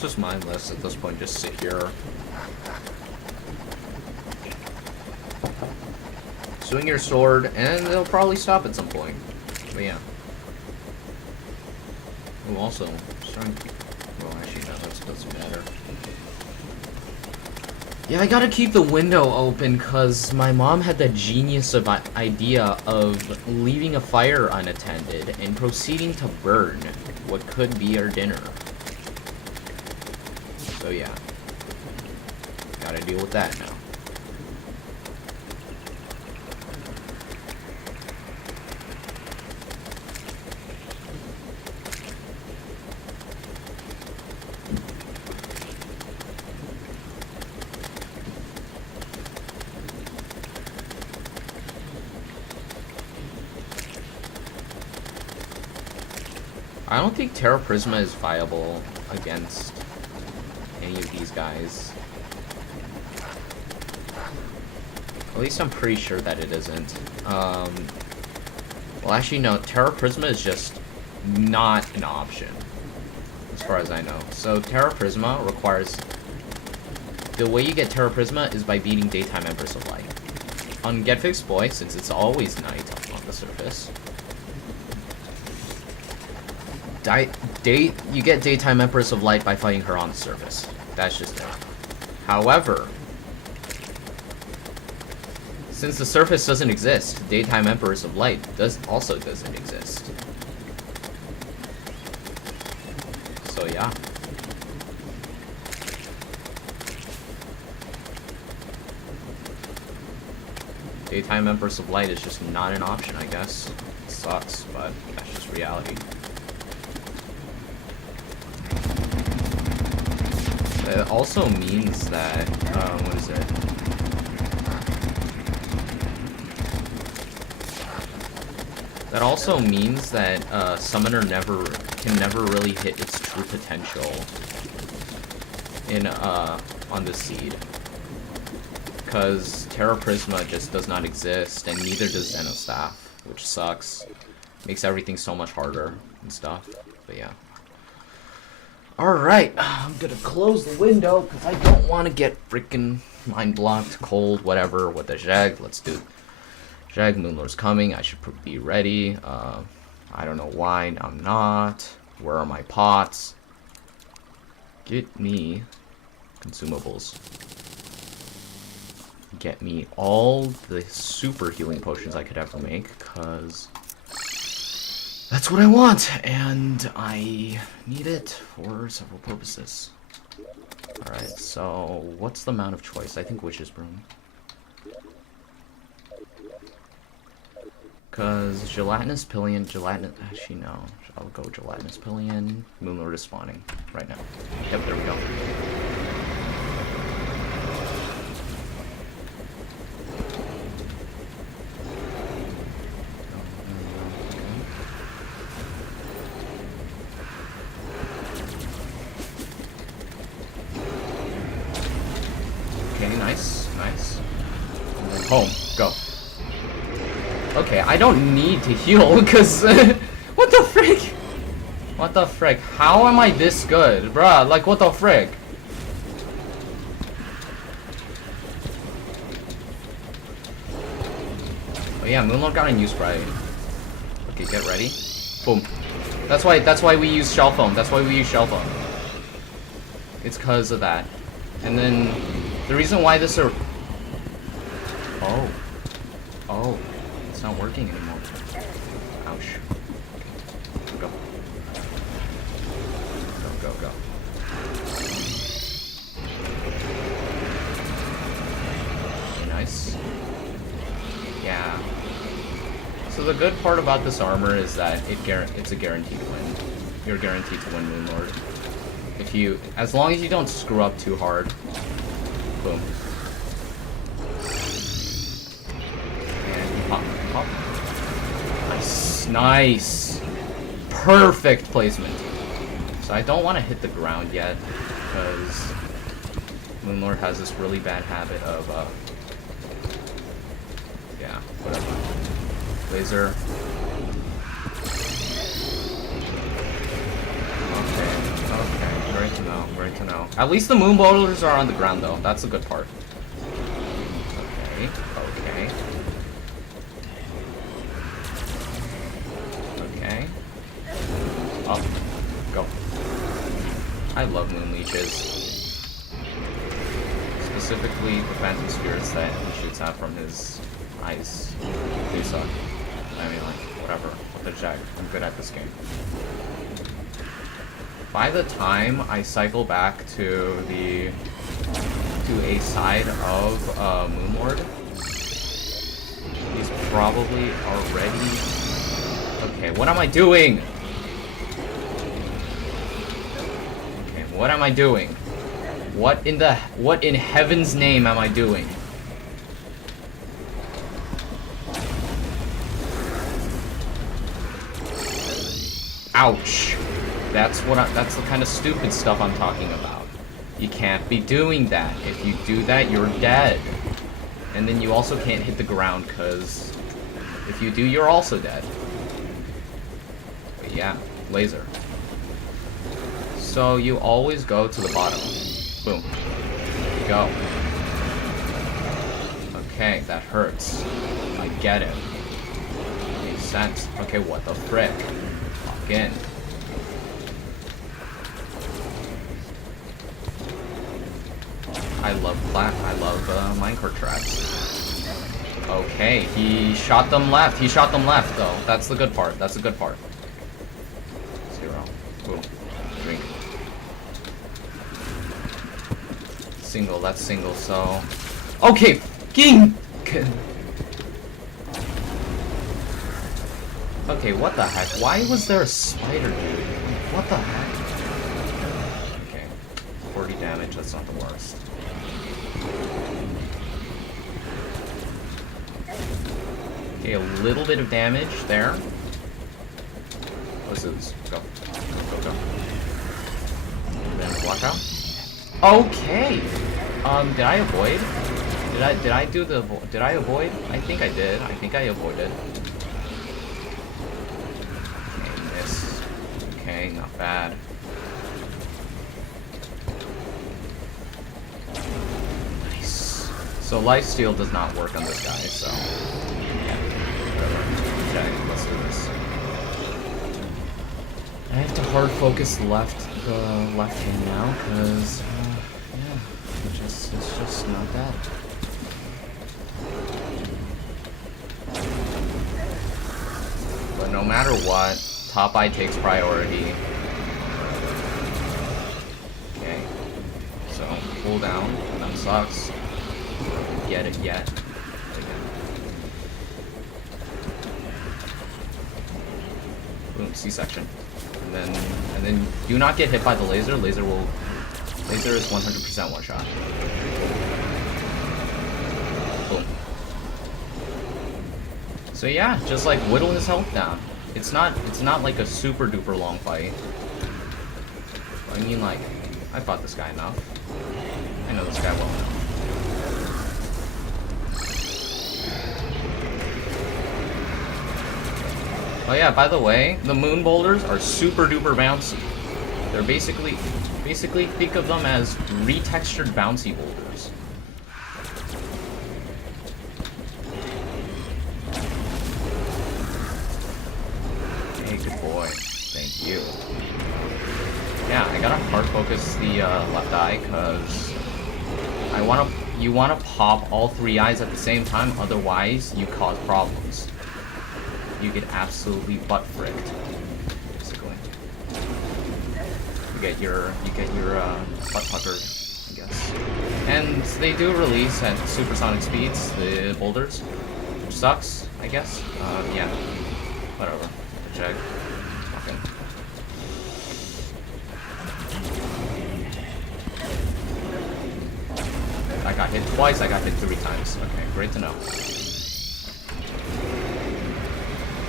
It's just mindless at this point, just sit here. Swing your sword, and they'll probably stop at some point. But yeah. Oh, also, starting... Well, actually, no, that doesn't matter. Yeah, I gotta keep the window open, because my mom had the genius of idea of leaving a fire unattended and proceeding to burn what could be our dinner. So yeah. Gotta deal with that now. I don't think Terra Prisma is viable against any of these guys. At least I'm pretty sure that it isn't. Well, actually, no. Terra Prisma is just not an option, as far as I know. So Terra Prisma requires... The way you get Terra Prisma is by beating Daytime Empress of Light. On Get Fixed Boy, since it's always night on the surface... You get Daytime Empress of Light by fighting her on the surface. That's just it. However, since the surface doesn't exist, Daytime Empress of Light also doesn't exist. So yeah. Daytime Empress of Light is just not an option, I guess. It sucks, but that's just reality. It also means that, what is it? That also means that, Summoner can never really hit its true potential in, on the seed. Because Terra Prisma just does not exist, and neither does Xenostaff, which sucks. Makes everything so much harder and stuff, but yeah. Alright, I'm gonna close the window because I don't want to get freaking mind blocked, cold, whatever, with the Jag. Let's do Jag. Moonlord's coming. I should be ready. I don't know why I'm not. Where are my pots? Get me consumables. Get me all the super healing potions I could ever make, because... that's what I want, and I need it for several purposes. Alright, so what's the amount of choice? I think Witch's Broom. Because Gelatinous Pillion, actually no, I'll go Gelatinous Pillion. Moonlord is spawning right now. Yep, there we go. Home, go. Okay, I don't need to heal, because... what the frick? What the frick? How am I this good? Bruh, like, what the frick? Oh yeah, Moonlord got a new sprite. Okay, get ready. Boom. That's why we use Shell Foam. That's why we use Shell Foam. It's because of that. And then, the reason why this are... Oh, it's not working anymore. Ouch. Go. Go. Okay, nice. Yeah. So the good part about this armor is that it's a guaranteed win. You're guaranteed to win Moonlord. As long as you don't screw up too hard. Boom. Pop. Nice. Perfect placement. So I don't want to hit the ground yet, because Moonlord has this really bad habit of, yeah, whatever. Laser. Okay, great to know. Great to know. At least the moon boulders are on the ground, though. That's the good part. Okay. Okay. Okay. Up. Go. I love moon leeches. Specifically the phantom spirits that he shoots out from his eyes. They suck. I mean, like, whatever. What the jack? I'm good at this game. By the time I cycle back to a side of Moonlord, he's probably already. Okay, what am I doing? Okay, what am I doing? What in heaven's name am I doing? Ouch. That's the kind of stupid stuff I'm talking about. You can't be doing that. If you do that, you're dead. And then you also can't hit the ground, because if you do, you're also dead. But yeah, laser. So you always go to the bottom. Boom. Go. Okay, that hurts. I get it. Makes sense. Okay, what the frick? Lock in. I love minecart tracks. Okay, he shot them left. He shot them left, though. That's the good part. That's the good part. 0. Boom. Drink. Single. That's single. So. Okay. Ging. Okay. What the heck? Why was there a spider, dude? What the heck? Okay. 40 damage. That's not the worst. Okay, a little bit of damage there. Let's do this. Go. Go, go. Then block out. Okay! Did I avoid? Did I avoid? I think I did. I think I avoided. Okay, miss. Okay, not bad. So lifesteal does not work on this guy, so yeah, whatever. Okay, let's do this. I have to hard focus the left hand now, cause yeah, it's just not bad. But no matter what, top eye takes priority. Okay, so pull down, that sucks. Get it yet. Boom, C-section. And then do not get hit by the laser. Laser is 100% one shot. Boom. So yeah, just like whittle his health down. It's not like a super duper long fight. I mean, like, I fought this guy enough. I know this guy well enough. Oh yeah, by the way, the moon boulders are super duper bouncy. They're basically think of them as retextured bouncy boulders. Hey, good boy. Thank you. Yeah, I gotta hard focus the left eye because you wanna pop all 3 eyes at the same time, otherwise you cause problems. You get absolutely butt fricked, basically. You get your butt puckered, I guess. And they do release at supersonic speeds, the boulders, which sucks, I guess. Yeah, whatever. Check. Okay. I got hit twice. I got hit 3 times. Okay, great to know.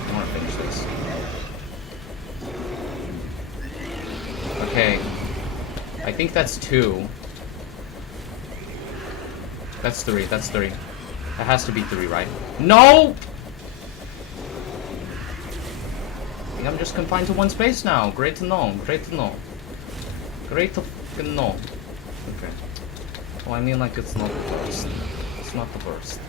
I want to finish this. Okay. I think that's 2. That's 3. That's 3. That has to be 3, right? No! I think I'm just confined to 1 space now. Great to know. Great to know. Great to No. Okay. Well, I mean, like, it's not the burst. It's not the burst.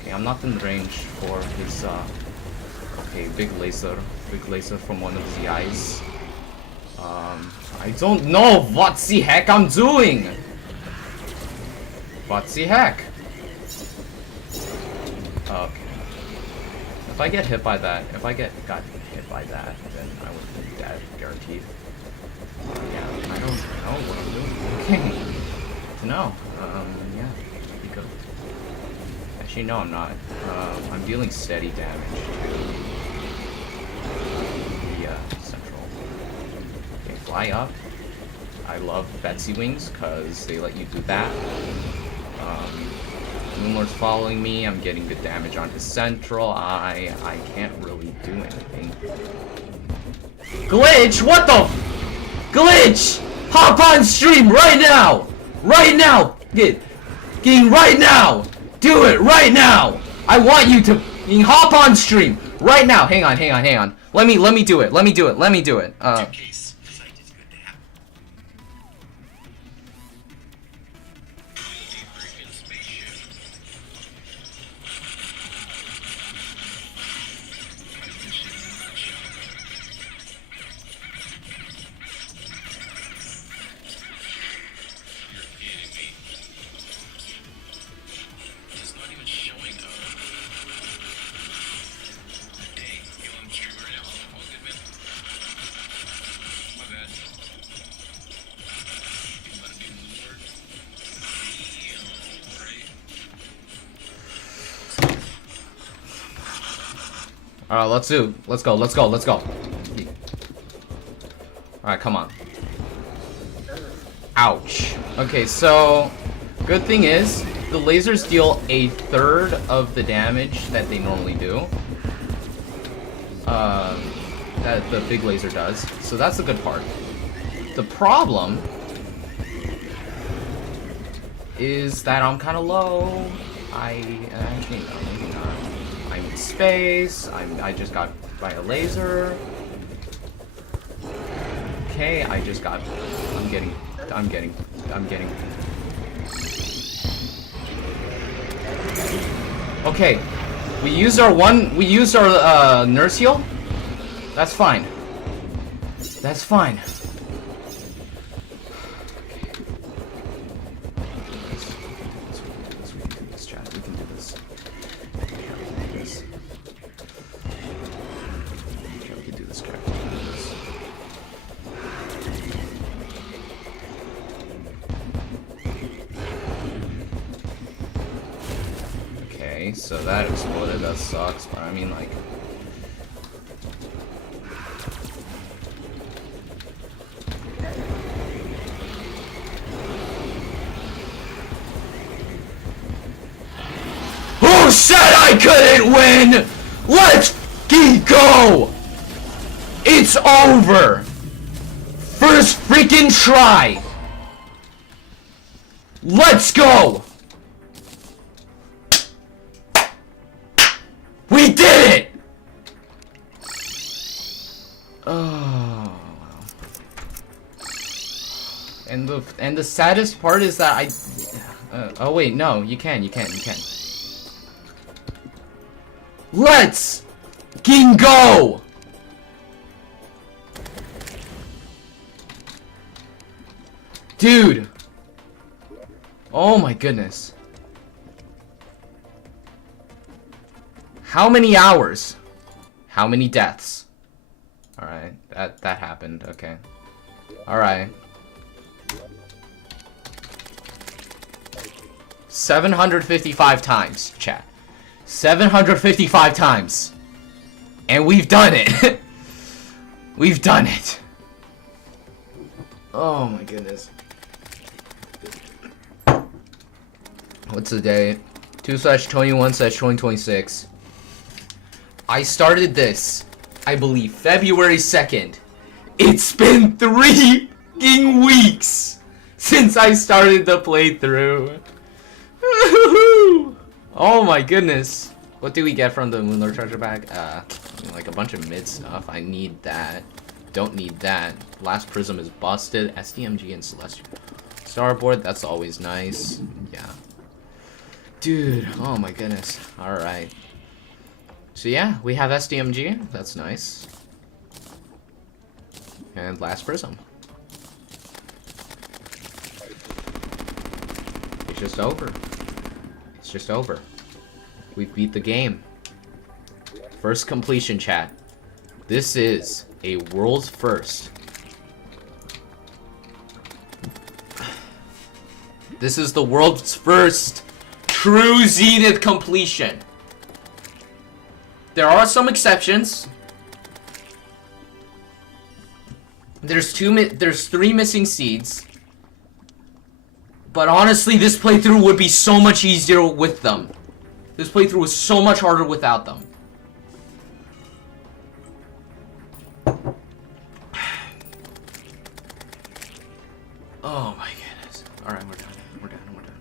Okay, I'm not in range for his, okay, big laser. Big laser from one of the eyes. I don't know what the heck I'm doing! What the heck? Okay. If I get hit by that, if I got hit by that, then I would be dead, guaranteed. Yeah, I don't know what I'm doing. Okay. No. Yeah. Be good. Actually, no, I'm not. I'm dealing steady damage to the central. Okay, fly up. I love Betsy Wings because they let you do that. Moonlord's following me. I'm getting the damage on his central. I can't really do anything. Glitch! What the? Glitch! Hop on stream right now! Right now! Getting right now! Do it right now! I want you to hop on stream right now. Hang on. Let me do it. Let me do it. Alright, let's go. Alright, come on. Ouch. Okay, so good thing is the lasers deal 1/3 of the damage that they normally do. That the big laser does. So that's the good part. The problem is that I'm kind of low. Actually, no, maybe not. I'm in space. I just got by a laser. Okay, I'm getting. Okay, we used our nurse heal. That's fine. That's fine. So that exploded, that sucks, but I mean, like... Who said I couldn't win? Let's go! It's over! First freaking try! Let's go! We did it! Oh. And the saddest part is that I oh wait, no, you can. Let's go! Dude. Oh my goodness. How many hours? How many deaths? Alright, that happened, okay. Alright. 755 times, chat. 755 times. And we've done it. We've done it. Oh my goodness. What's the date? 2/21/2026. I started this, I believe, February 2nd. It's been 3 weeks since I started the playthrough. Oh my goodness. What do we get from the Moonlord treasure bag? Like a bunch of mid stuff. I need that. Don't need that. Last Prism is busted. SDMG and Celestial Starboard, that's always nice. Yeah. Dude, oh my goodness. Alright. So yeah, we have SDMG. That's nice. And last Prism. It's just over. It's just over. We beat the game. First completion, chat. This is a world's first. This is the world's first true Zenith completion. There are some exceptions. There's 3 missing seeds. But honestly, this playthrough would be so much easier with them. This playthrough was so much harder without them. Oh my goodness. Alright, we're done. We're done. We're done.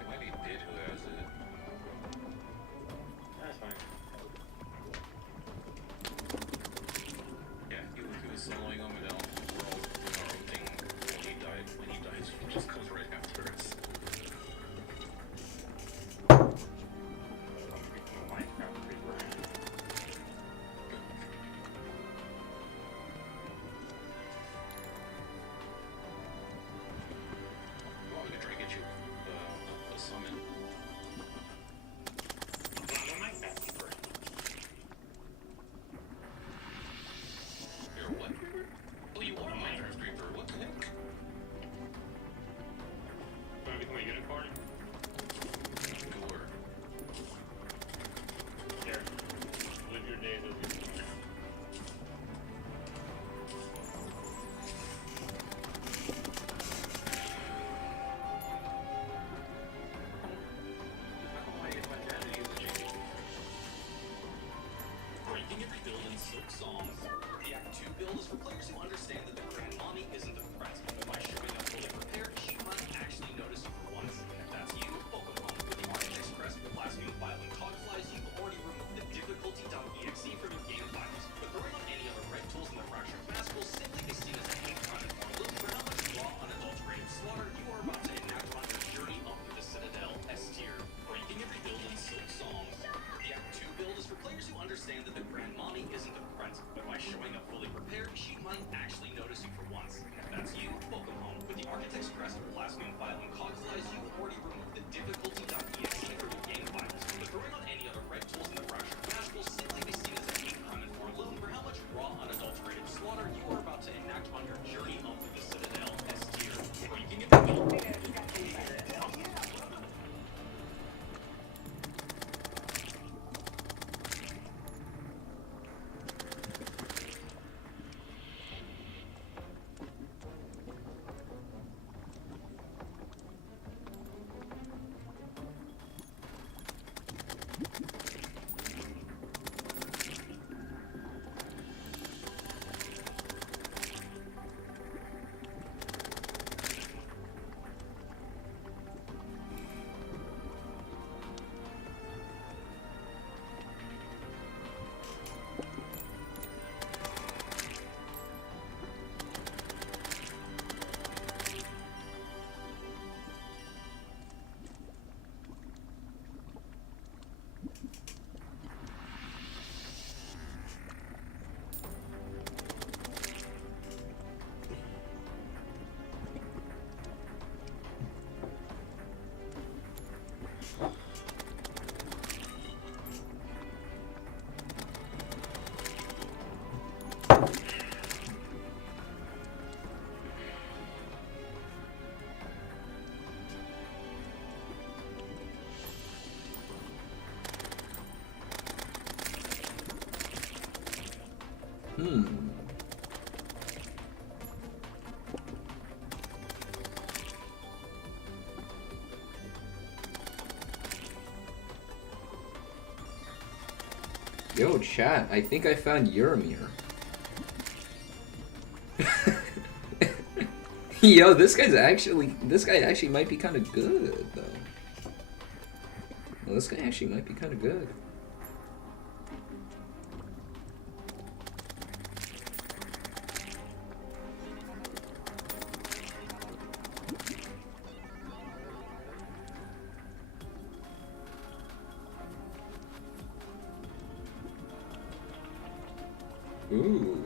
It might be Bid who has it. Yo, chat, I think I found Uramir. Yo, this guy actually might be kind of good, though. Well, this guy actually might be kind of good. Ooh.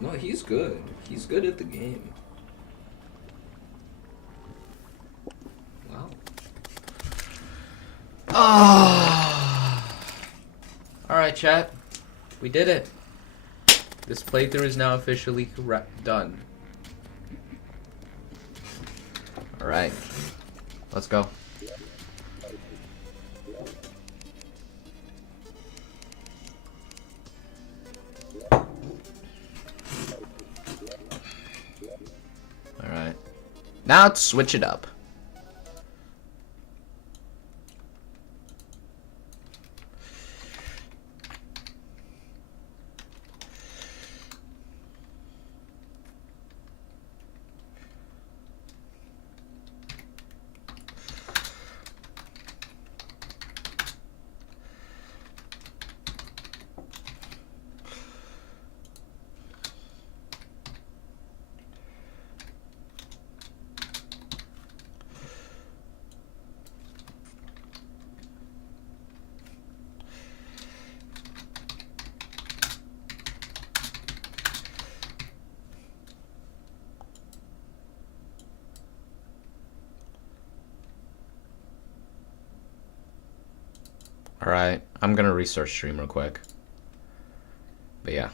No, he's good. He's good at the game. Wow. Ah. Alright, chat. We did it. This playthrough is now officially done. Alright. Let's go. Alright. Now let's switch it up. Alright, I'm gonna restart stream real quick. But yeah.